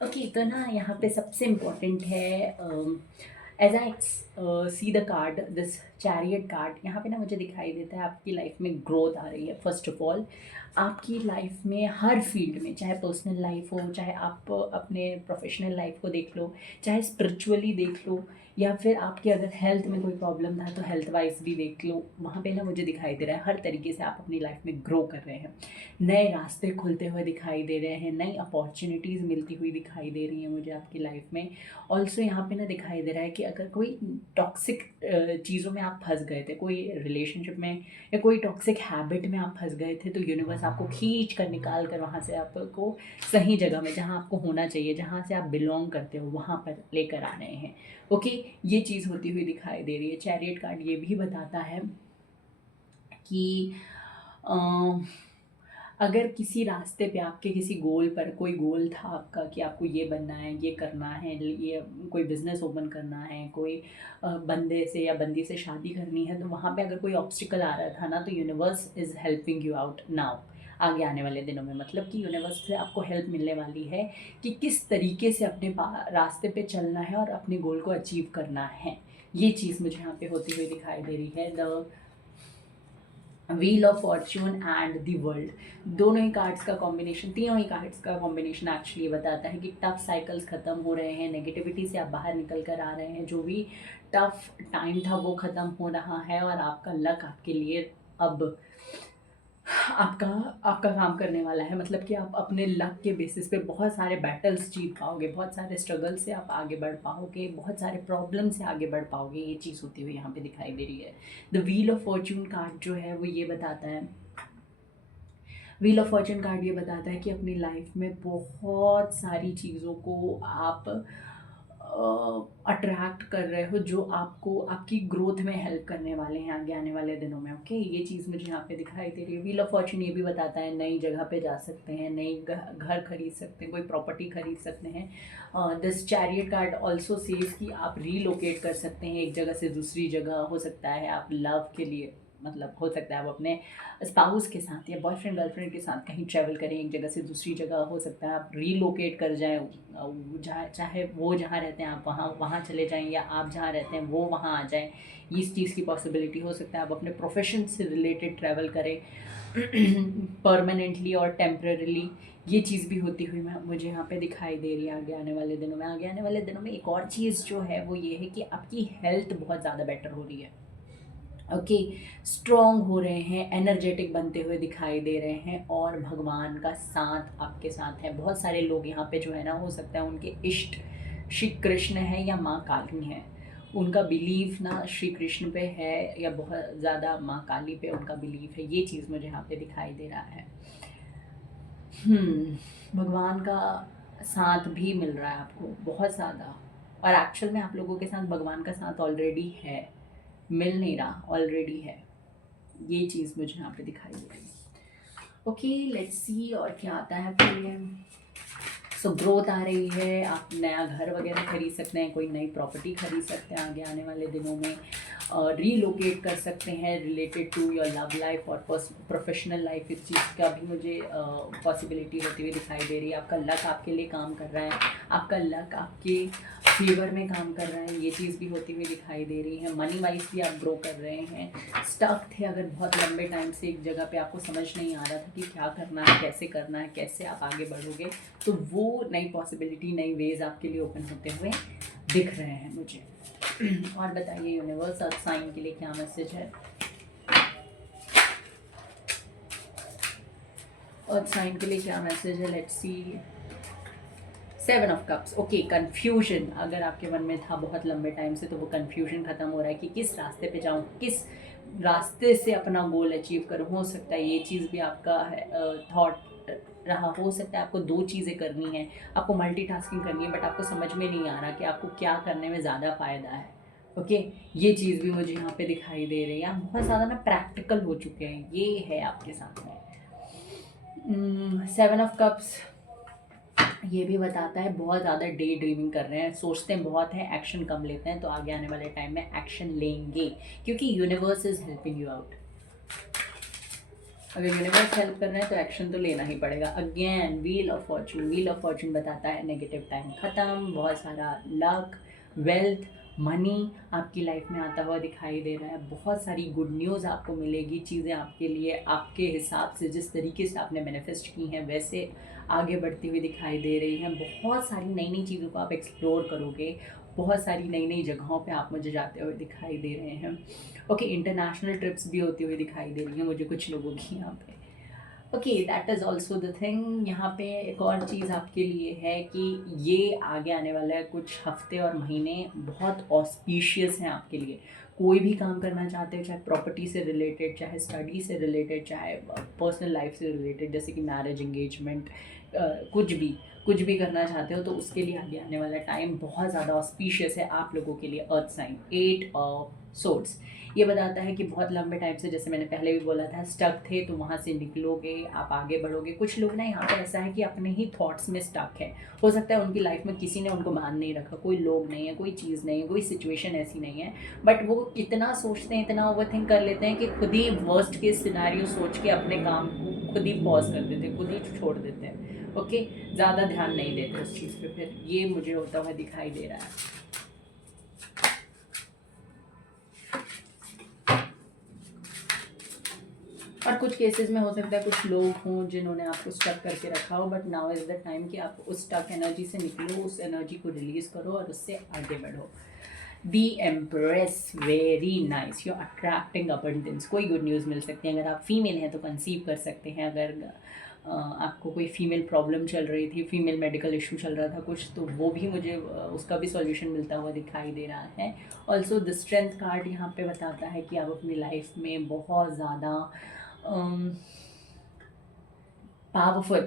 ओके, तो ना यहाँ पे सबसे इम्पोर्टेंट है, as I see the card, this chariot card, यहाँ पे ना मुझे दिखाई देता है आपकी लाइफ में ग्रोथ आ रही है। फर्स्ट ऑफ ऑल आपकी लाइफ में हर फील्ड में, चाहे पर्सनल लाइफ हो, चाहे आप अपने प्रोफेशनल लाइफ को देख लो, चाहे स्पिरिचुअली देख लो, या फिर आपके अगर हेल्थ में कोई प्रॉब्लम था तो हेल्थ वाइज भी देख लो, वहाँ पे ना मुझे दिखाई दे रहा है हर तरीके से आप अपनी लाइफ में ग्रो कर रहे हैं, नए रास्ते खुलते हुए दिखाई दे रहे हैं, नई अपॉर्चुनिटीज़ मिलती हुई दिखाई दे रही हैं मुझे आपकी लाइफ में। ऑल्सो यहाँ पे ना दिखाई दे रहा है कि अगर कोई टॉक्सिक चीज़ों में आप फंस गए थे, कोई रिलेशनशिप में या कोई टॉक्सिक हैबिट में आप फंस गए थे, तो यूनिवर्स आपको खींच कर निकाल कर वहाँ से आपको सही जगह में, जहाँ आपको होना चाहिए, जहाँ से आप बिलोंग करते हो, वहाँ पर लेकर आ रहे हैं। ओके, ये चीज़ होती हुई दिखाई दे रही है। चैरियट कार्ड ये भी बताता है कि अगर किसी रास्ते पे आपके किसी गोल पर, कोई गोल था आपका कि आपको ये बनना है, ये करना है, ये कोई बिज़नेस ओपन करना है, कोई बंदे से या बंदी से शादी करनी है, तो वहाँ पे अगर कोई ऑब्स्टिकल आ रहा था ना, तो universe is helping you out now. आगे आने वाले दिनों में मतलब कि यूनिवर्स से आपको हेल्प मिलने वाली है कि किस तरीके से अपने रास्ते पे चलना है और अपने गोल को अचीव करना है। ये चीज़ मुझे यहाँ पे होती हुई दिखाई दे रही है। The wheel of fortune and the world, दोनों ही कार्ड्स का कॉम्बिनेशन, तीनों ही कार्ड्स का कॉम्बिनेशन एक्चुअली बताता है कि टफ साइकिल्स ख़त्म हो रहे हैं, नेगेटिविटी से आप बाहर निकल कर आ रहे हैं, जो भी टफ टाइम था वो ख़त्म हो रहा है और आपका लक आपके लिए अब आपका आपका काम करने वाला है। मतलब कि आप अपने लक के बेसिस पे बहुत सारे बैटल्स जीत पाओगे, बहुत सारे स्ट्रगल से आप आगे बढ़ पाओगे, बहुत सारे प्रॉब्लम से आगे बढ़ पाओगे। ये चीज़ होती हुई यहाँ पे दिखाई दे रही है। The wheel of Fortune card जो है वो ये बताता है, व्हील ऑफ फॉर्च्यून कार्ड ये बताता है कि अपनी लाइफ में बहुत सारी चीज़ों को आप अट्रैक्ट कर रहे हो जो आपको आपकी ग्रोथ में हेल्प करने वाले हैं आगे आने वाले दिनों में। ओके, ये चीज़ मुझे यहाँ पे दिखाई दे रही है। व्हील ऑफ फॉर्च्यून ये भी बताता है नई जगह पे जा सकते हैं, नई घर खरीद सकते हैं, कोई प्रॉपर्टी खरीद सकते हैं। This chariot card also says कि आप रीलोकेट कर सकते हैं एक जगह से दूसरी जगह। हो सकता है आप लव के लिए, मतलब हो सकता है आप अपने स्पाउस के साथ या बॉयफ्रेंड गर्लफ्रेंड के साथ कहीं ट्रैवल करें एक जगह से दूसरी जगह। हो सकता है आप रीलोकेट कर जाएं, जहाँ चाहे वो जहाँ रहते हैं आप वहाँ वहाँ चले जाएं, या आप जहाँ रहते हैं वो वहाँ आ जाएं। इस चीज़ की पॉसिबिलिटी हो सकता है। आप अपने प्रोफेशन से रिलेटेड ट्रैवल करें परमानेंटली और टेम्पररीली। ये चीज़ भी होती हुई मुझे यहाँ पे दिखाई दे रही है आगे आने वाले दिनों में। आगे आने वाले दिनों में एक और चीज़ जो है वो ये है कि आपकी हेल्थ बहुत ज़्यादा बेटर हो रही है। ओके, स्ट्रॉन्ग हो रहे हैं, एनर्जेटिक बनते हुए दिखाई दे रहे हैं और भगवान का साथ आपके साथ है। बहुत सारे लोग यहाँ पे जो है ना, हो सकता है उनके इष्ट श्री कृष्ण है या माँ काली है, उनका बिलीफ ना श्री कृष्ण पे है या बहुत ज़्यादा माँ काली पे उनका बिलीफ है। ये चीज़ मुझे यहाँ पे दिखाई दे रहा है। भगवान का साथ भी मिल रहा है आपको बहुत ज़्यादा, और एक्चुअल में आप लोगों के साथ भगवान का साथ ऑलरेडी है, मिल नहीं रहा, ऑलरेडी है। ये चीज़ मुझे यहाँ पे दिखाई दे रही है। ओके, लेट्स सी और क्या आता है फिर। सो ग्रोथ आ रही है, आप नया घर वगैरह खरीद सकते हैं, कोई नई प्रॉपर्टी खरीद सकते हैं आगे आने वाले दिनों में, रीलोकेट कर सकते हैं related to your love life और प्रोफेशनल लाइफ। इस चीज़ का भी मुझे पॉसिबिलिटी होती हुई दिखाई दे रही है। आपका लक आपके लिए काम कर रहा है, आपका लक आपके फेवर में काम कर रहा है। ये चीज़ भी होती हुई दिखाई दे रही है। मनी वाइज भी आप ग्रो कर रहे हैं। स्टक थे अगर बहुत लंबे टाइम से एक जगह पे, आपको समझ नहीं आ रहा था कि क्या करना है, कैसे आप आगे बढ़ोगे, तो वो नई पॉसिबिलिटी, नई वेज आपके लिए ओपन होते हुए दिख रहे हैं मुझे। और बताइए यूनिवर्स और साइन के लिए क्या मैसेज है, और साइन के लिए क्या मैसेज है। Let's see, 7 of cups. Okay, confusion अगर आपके मन में था बहुत लंबे टाइम से, तो वो कन्फ्यूजन खत्म हो रहा है कि किस रास्ते पे जाऊँ, किस रास्ते से अपना गोल अचीव करूँ। हो सकता है ये चीज़ भी आपका थॉट रहा, हो सकता है आपको 2 चीज़ें करनी है, आपको मल्टीटास्किंग करनी है, बट आपको समझ में नहीं आ रहा कि आपको क्या करने में ज़्यादा फ़ायदा है। ओके, ये चीज़ भी मुझे यहाँ पे दिखाई दे रही है। आप बहुत ज़्यादा ना प्रैक्टिकल हो चुके हैं, ये है आपके साथ में। 7 ऑफ कप्स ये भी बताता है बहुत ज़्यादा डे ड्रीमिंग कर रहे हैं, सोचते हैं बहुत हैं, एक्शन कम लेते हैं। तो आगे आने वाले टाइम में एक्शन लेंगे, क्योंकि universe is helping you out. अगर यूनिवर्स हेल्प कर रहे हैं तो एक्शन तो लेना ही पड़ेगा। Again wheel of Fortune, wheel of Fortune बताता है नेगेटिव टाइम ख़त्म, बहुत सारा लक, वेल्थ, मनी आपकी लाइफ में आता हुआ दिखाई दे रहा है। बहुत सारी गुड न्यूज़ आपको मिलेगी, चीज़ें आपके लिए आपके हिसाब से, जिस तरीके से आपने मैनिफेस्ट की हैं वैसे आगे बढ़ती हुई दिखाई दे रही हैं। बहुत सारी नई नई चीज़ों को आप एक्सप्लोर करोगे बहुत सारी नई नई जगहों पे आप मुझे जाते हुए दिखाई दे रहे हैं। ओके, इंटरनेशनल ट्रिप्स भी होती हुई दिखाई दे रही हैं मुझे कुछ लोगों की यहाँ पे। Okay, that is also the thing. यहाँ पे एक और चीज़ आपके लिए है कि ये आगे आने वाला है कुछ हफ्ते और महीने बहुत ऑस्पिशियस हैं आपके लिए। कोई भी काम करना चाहते हो, चाहे प्रॉपर्टी से रिलेटेड, चाहे स्टडी से रिलेटेड, चाहे पर्सनल लाइफ से रिलेटेड, जैसे कि मैरिज, एंगेजमेंट, कुछ भी करना चाहते हो, तो उसके लिए आगे आने वाला टाइम बहुत ज़्यादा ऑस्पिशियस है आप लोगों के लिए। अर्थ साइन 8 ऑफ सोर्ड्स ये बताता है कि बहुत लंबे टाइम से, जैसे मैंने पहले भी बोला था, स्टक थे तो वहाँ से निकलोगे, आप आगे बढ़ोगे। कुछ लोग ना यहाँ पे ऐसा है कि अपने ही थॉट्स में स्टक है। हो सकता है उनकी लाइफ में किसी ने उनको मान नहीं रखा, कोई लोग नहीं है, कोई चीज़ नहीं है, कोई सिचुएशन ऐसी नहीं है, बट वो इतना सोचते हैं, इतना ओवरथिंक कर लेते हैं कि खुद ही वर्स्ट केस सिनेरियो सोच के अपने काम को खुद ही पॉज कर देते हैं, खुद ही छोड़ देते हैं। ओके, ज़्यादा ध्यान नहीं देते उस चीज़ पे। फिर ये मुझे होता हुआ दिखाई दे रहा है। और कुछ केसेस में हो सकता है कुछ लोग हों जिन्होंने आपको स्टक करके रखा हो, but now is the time कि आप उस स्टक एनर्जी से निकलो, उस एनर्जी को रिलीज़ करो और उससे आगे बढ़ो। The empress, very nice, you attracting abundance. कोई गुड न्यूज़ मिल सकती है। अगर आप फीमेल हैं तो कंसीव कर सकते हैं। अगर आपको कोई फीमेल प्रॉब्लम चल रही थी, फीमेल मेडिकल इशू चल रहा था कुछ, तो वो भी मुझे उसका भी सॉल्यूशन मिलता हुआ दिखाई दे रहा है। ऑल्सो द स्ट्रेंथ कार्ड यहाँ पे बताता है कि आप अपनी लाइफ में बहुत ज़्यादा पावरफुल,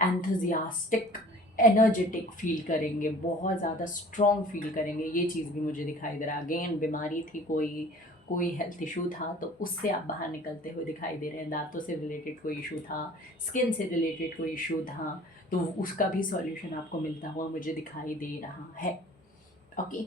एंथुजियास्टिक, एनर्जेटिक फील करेंगे, बहुत ज़्यादा स्ट्रॉन्ग फील करेंगे। ये चीज़ भी मुझे दिखाई दे रहा है। अगेन, बीमारी थी, कोई हेल्थ इशू था, तो उससे आप बाहर निकलते हुए दिखाई दे रहे हैं। दांतों से रिलेटेड कोई इशू था, स्किन से रिलेटेड कोई इशू था, तो उसका भी सॉल्यूशन आपको मिलता हुआ मुझे दिखाई दे रहा है। ओके,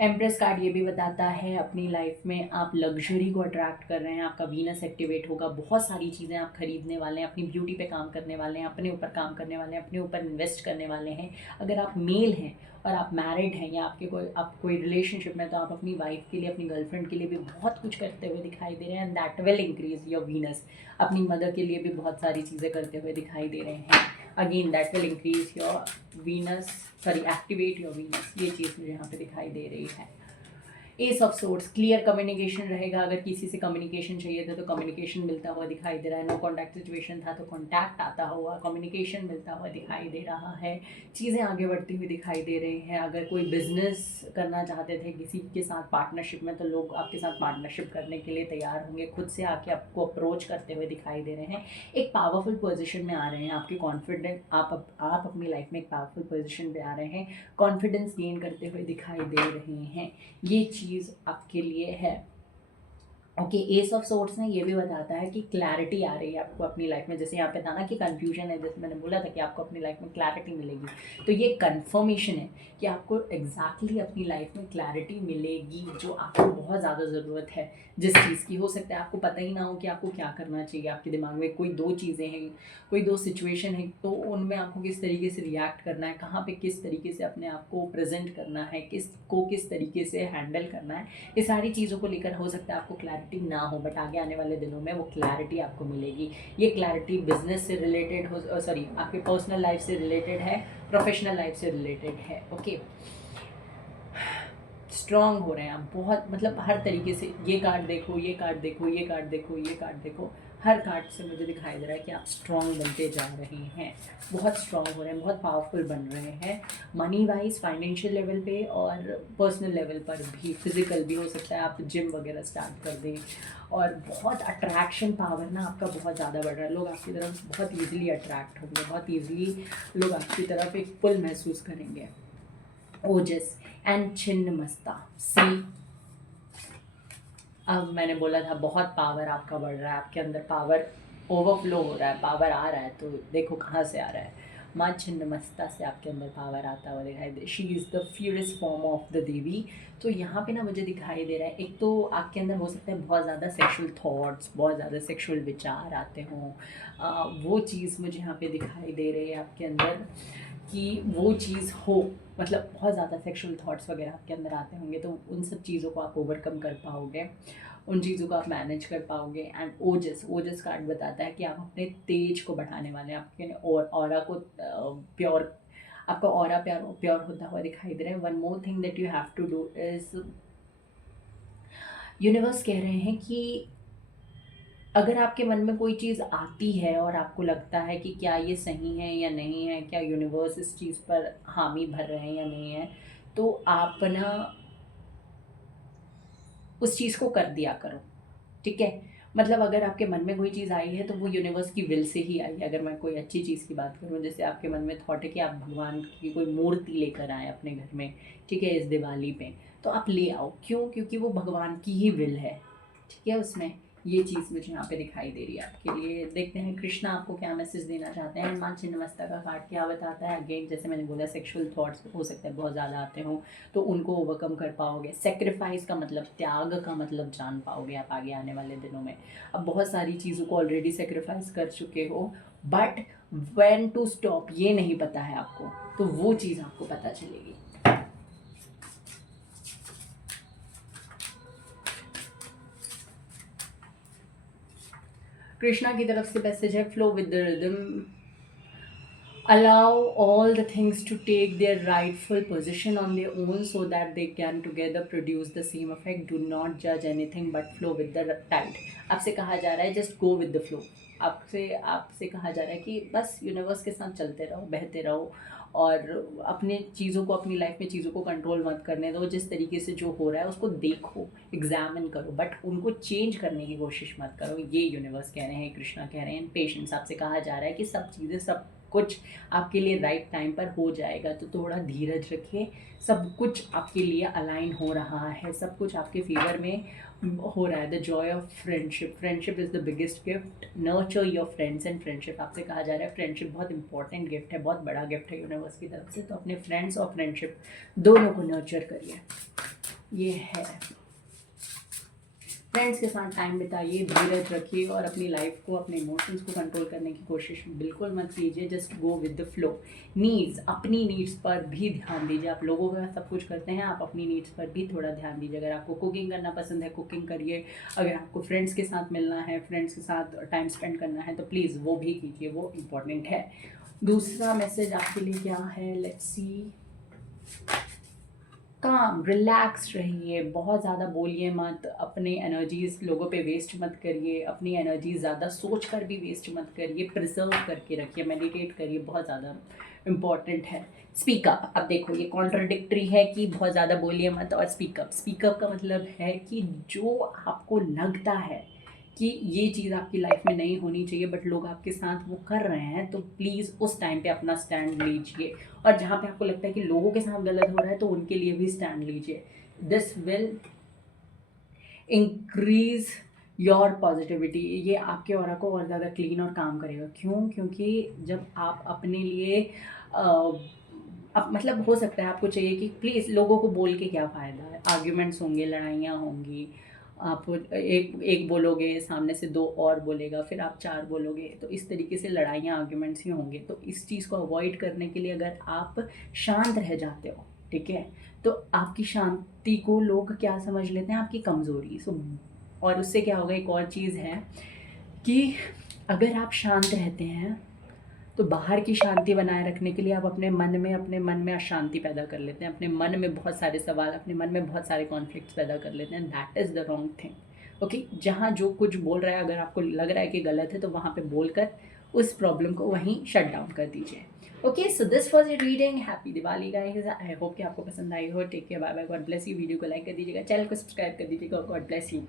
एम्प्रेस कार्ड ये भी बताता है अपनी लाइफ में आप लग्जरी को अट्रैक्ट कर रहे हैं। आपका वीनस एक्टिवेट होगा, बहुत सारी चीज़ें आप खरीदने वाले हैं, अपनी ब्यूटी पे काम करने वाले हैं, अपने ऊपर काम करने वाले हैं, अपने ऊपर इन्वेस्ट करने वाले हैं। अगर आप मेल हैं और आप मैरिड हैं या आप कोई रिलेशनशिप में, तो आप अपनी वाइफ के लिए, अपनी गर्लफ्रेंड के लिए भी बहुत कुछ करते हुए दिखाई दे रहे हैं। And that will increase your Venus. अपनी मदर के लिए भी बहुत सारी चीज़ें करते हुए दिखाई दे रहे हैं। Again, that will increase your Venus, sorry, activate your Venus. ये चीज़ मुझे यहाँ पे दिखाई दे रही है। S of swords, clear communication रहेगा। अगर किसी से कम्युनिकेशन चाहिए था तो कम्युनिकेशन मिलता हुआ दिखाई दे रहा है। नो कॉन्टैक्ट सिचुएशन था तो कॉन्टैक्ट आता हुआ, कम्युनिकेशन मिलता हुआ दिखाई दे रहा है। चीज़ें आगे बढ़ती हुई दिखाई दे रही हैं। अगर कोई बिजनेस करना चाहते थे किसी के साथ पार्टनरशिप में, तो लोग आपके साथ पार्टनरशिप करने के लिए तैयार होंगे, खुद से आके आपको अप्रोच करते हुए दिखाई दे रहे हैं। एक पावरफुल पोजीशन में आ रहे हैं, आपके कॉन्फिडेंट, आप अपनी लाइफ में एक पावरफुल पोजीशन पे आ रहे हैं, कॉन्फिडेंस गेन करते हुए दिखाई दे रहे हैं। ये चीज़ आपके लिए है। ओके, एस ऑफ सोर्ट्स ने ये भी बताता है कि क्लैरिटी आ रही है आपको अपनी लाइफ में। जैसे यहाँ पे था ना कि कन्फ्यूजन है, जैसे मैंने बोला था कि आपको अपनी लाइफ में क्लैरिटी मिलेगी, तो ये कन्फर्मेशन है कि आपको एग्जैक्टली अपनी लाइफ में क्लैरिटी मिलेगी, जो आपको बहुत ज़्यादा ज़रूरत है जिस चीज़ की। हो सकता है आपको पता ही ना हो कि आपको क्या करना चाहिए। आपके दिमाग में कोई दो चीज़ें हैं, कोई दो सिचुएशन है, तो उनमें आपको किस तरीके से रिएक्ट करना है, कहाँ पे किस तरीके से अपने आप को प्रेजेंट करना है, किस तरीके से हैंडल करना है, ये सारी चीज़ों को लेकर हो सकता है आपको क्लैरिटी ना हो, बट आगे आने वाले दिनों में वो क्लैरिटी आपको मिलेगी। ये क्लैरिटी बिजनेस से रिलेटेड हो, सॉरी, आपके पर्सनल लाइफ से रिलेटेड है, प्रोफेशनल लाइफ से रिलेटेड है। ओके, स्ट्रॉन्ग हो रहे हैं आप बहुत, मतलब हर तरीके से। ये कार्ड देखो, ये कार्ड देखो, ये कार्ड देखो, ये कार्ड देखो, हर कार्ड से मुझे दिखाई दे रहा है कि आप स्ट्रॉन्ग बनते जा रहे हैं, बहुत स्ट्रॉन्ग हो रहे हैं, बहुत पावरफुल बन रहे हैं। मनी वाइज, फाइनेंशियल लेवल पे और पर्सनल लेवल पर भी, फिजिकल भी हो सकता है आप जिम वगैरह स्टार्ट कर दें। और बहुत अट्रैक्शन पावर ना आपका बहुत ज़्यादा बढ़ रहा है। लोग आपकी तरफ बहुत ईजिली अट्रैक्ट होंगे, बहुत ईजिली लोग आपकी तरफ एक पुल महसूस करेंगे। ओजस एंड छिन्नमस्ता, सी, अब मैंने बोला था बहुत पावर आपका बढ़ रहा है, आपके अंदर पावर ओवरफ्लो हो रहा है, पावर आ रहा है, तो देखो कहाँ से आ रहा है। माँ छिन्नमस्ता से आपके अंदर पावर आता हुआ दिखाई दे। She is the furious form of the Devi. तो यहाँ पे ना मुझे दिखाई दे रहा है, एक तो आपके अंदर हो सकता है बहुत ज़्यादा सेक्सुअल थॉट्स, बहुत ज़्यादा सेक्सुअल विचार आते हों, वो चीज़ मुझे यहाँ पे दिखाई दे रही है आपके अंदर। कि वो चीज़ हो, मतलब बहुत ज़्यादा सेक्सुअल थॉट्स वगैरह आपके अंदर आते होंगे, तो उन सब चीज़ों को आप ओवरकम कर पाओगे, उन चीज़ों को आप मैनेज कर पाओगे। एंड ओजस कार्ड बताता है कि आप अपने तेज को बढ़ाने वाले हैं, आपके और ऑरा को प्योर, आपका ऑरा प्योर होता हुआ दिखाई दे रहा है। One more thing that you have to do is, universe कह रहे हैं कि अगर आपके मन में कोई चीज़ आती है और आपको लगता है कि क्या ये सही है या नहीं है, क्या यूनिवर्स इस चीज़ पर हामी भर रहे हैं या नहीं है, तो आप ना उस चीज़ को कर दिया करो, ठीक है। मतलब अगर आपके मन में कोई चीज़ आई है तो वो यूनिवर्स की विल से ही आई है। अगर मैं कोई अच्छी चीज़ की बात करूँ, जैसे आपके मन में थॉट है कि आप भगवान की कोई मूर्ति लेकर आएँ अपने घर में, ठीक है, इस दिवाली पे, तो आप ले आओ। क्यों? क्योंकि वो भगवान की ही विल है, ठीक है। उसमें ये चीज़ मुझे यहाँ पे दिखाई दे रही है आपके लिए। देखते हैं कृष्णा आपको क्या मैसेज देना चाहते हैं। हनुमान छिन्नमस्ता का कार्ड क्या बताता है? अगेन जैसे मैंने बोला, सेक्सुअल थॉट्स हो सकता है बहुत ज़्यादा आते हों, तो उनको ओवरकम कर पाओगे। सेक्रीफाइस का मतलब, त्याग का मतलब जान पाओगे आप आगे आने वाले दिनों में। अब बहुत सारी चीज़ों को ऑलरेडी सेक्रीफाइस कर चुके हो, बट व्हेन टू स्टॉप ये नहीं पता है आपको, तो वो चीज़ आपको पता चलेगी। कृष्णा की तरफ से मैसेज है, flow with the rhythm, allow all the things to take their rightful position on their own so that they can together produce the same effect. Do not judge anything but flow with the tide. आपसे कहा जा रहा है just go with the flow. आपसे कहा जा रहा है कि बस यूनिवर्स के साथ चलते रहो, बहते रहो, और अपने चीज़ों को, अपनी लाइफ में चीज़ों को कंट्रोल मत करने दो। जिस तरीके से जो हो रहा है उसको देखो, एग्जामिन करो, बट उनको चेंज करने की कोशिश मत करो। ये यूनिवर्स कह रहे हैं, कृष्णा कह रहे हैं। पेशेंस आपसे कहा जा रहा है कि सब चीज़ें, सब कुछ आपके लिए राइट टाइम पर हो जाएगा, तो थोड़ा धीरज रखिए। सब कुछ आपके लिए अलाइन हो रहा है, सब कुछ आपके फेवर में हो रहा है। The Joy of friendship, friendship is the biggest gift, nurture your friends and friendship. आपसे कहा जा रहा है फ्रेंडशिप बहुत इंपॉर्टेंट गिफ्ट है, बहुत बड़ा गिफ्ट है यूनिवर्स की तरफ से, तो अपने फ्रेंड्स और फ्रेंडशिप दोनों को नर्चर करिए। ये है, फ्रेंड्स के साथ टाइम बिताइए, धीरज रखिए, और अपनी लाइफ को, अपने इमोशंस को कंट्रोल करने की कोशिश बिल्कुल मत कीजिए। Just go with the flow. Needs, अपनी नीड्स पर भी ध्यान दीजिए। आप लोगों का सब कुछ करते हैं, आप अपनी नीड्स पर भी थोड़ा ध्यान दीजिए। अगर आपको कुकिंग करना पसंद है, कुकिंग करिए। अगर आपको फ्रेंड्स के साथ मिलना है, फ्रेंड्स के साथ टाइम स्पेंड करना है, तो प्लीज़ वो भी कीजिए, वो इम्पॉर्टेंट है। दूसरा मैसेज आपके लिए क्या है, लेट्स सी। काम, रिलैक्स रहिए, बहुत ज़्यादा बोलिए मत, अपने एनर्जीज़ लोगों पे वेस्ट मत करिए, अपनी एनर्जी ज़्यादा सोच कर भी वेस्ट मत करिए, प्रिजर्व करके रखिए, मेडिटेट करिए, बहुत ज़्यादा इम्पॉर्टेंट है। स्पीकअप, अब देखो ये कॉन्ट्राडिक्टरी है कि बहुत ज़्यादा बोलिए मत और स्पीकअप का मतलब है कि जो आपको लगता है कि ये चीज़ आपकी लाइफ में नहीं होनी चाहिए, बट लोग आपके साथ वो कर रहे हैं, तो प्लीज़ उस टाइम पे अपना स्टैंड लीजिए। और जहाँ पे आपको लगता है कि लोगों के साथ गलत हो रहा है, तो उनके लिए भी स्टैंड लीजिए। This will increase your positivity. ये आपके ऑरा को और ज़्यादा क्लीन और काम करेगा। क्यों? क्योंकि जब आप अपने लिए अब मतलब हो सकता है आपको चाहिए कि प्लीज़, लोगों को बोल के क्या फ़ायदा है, आर्ग्यूमेंट्स होंगे, लड़ाइयाँ होंगी, आप एक बोलोगे, सामने से दो और बोलेगा, फिर आप चार बोलोगे, तो इस तरीके से लड़ाइयाँ, आर्ग्यूमेंट्स ही होंगे। तो इस चीज़ को अवॉइड करने के लिए अगर आप शांत रह जाते हो, ठीक है, तो आपकी शांति को लोग क्या समझ लेते हैं, आपकी कमज़ोरी। और उससे क्या होगा, एक और चीज़ है कि अगर आप शांत रहते हैं, तो बाहर की शांति बनाए रखने के लिए आप अपने मन में अशांति पैदा कर लेते हैं, अपने मन में बहुत सारे सवाल, अपने मन में बहुत सारे कॉन्फ्लिक्ट्स पैदा कर लेते हैं। That is the wrong thing. Okay, जहाँ जो कुछ बोल रहा है, अगर आपको लग रहा है कि गलत है, तो वहाँ पे बोलकर उस प्रॉब्लम को वहीं शट डाउन कर दीजिए। Okay, so this was a reading. Happy Diwali guys. I hope कि आपको पसंद आई हो। Take care, bye bye, God bless you. Video को लाइक कर दीजिएगा, चैनल को सब्सक्राइब कर दीजिएगा, गॉड ब्लेस यू।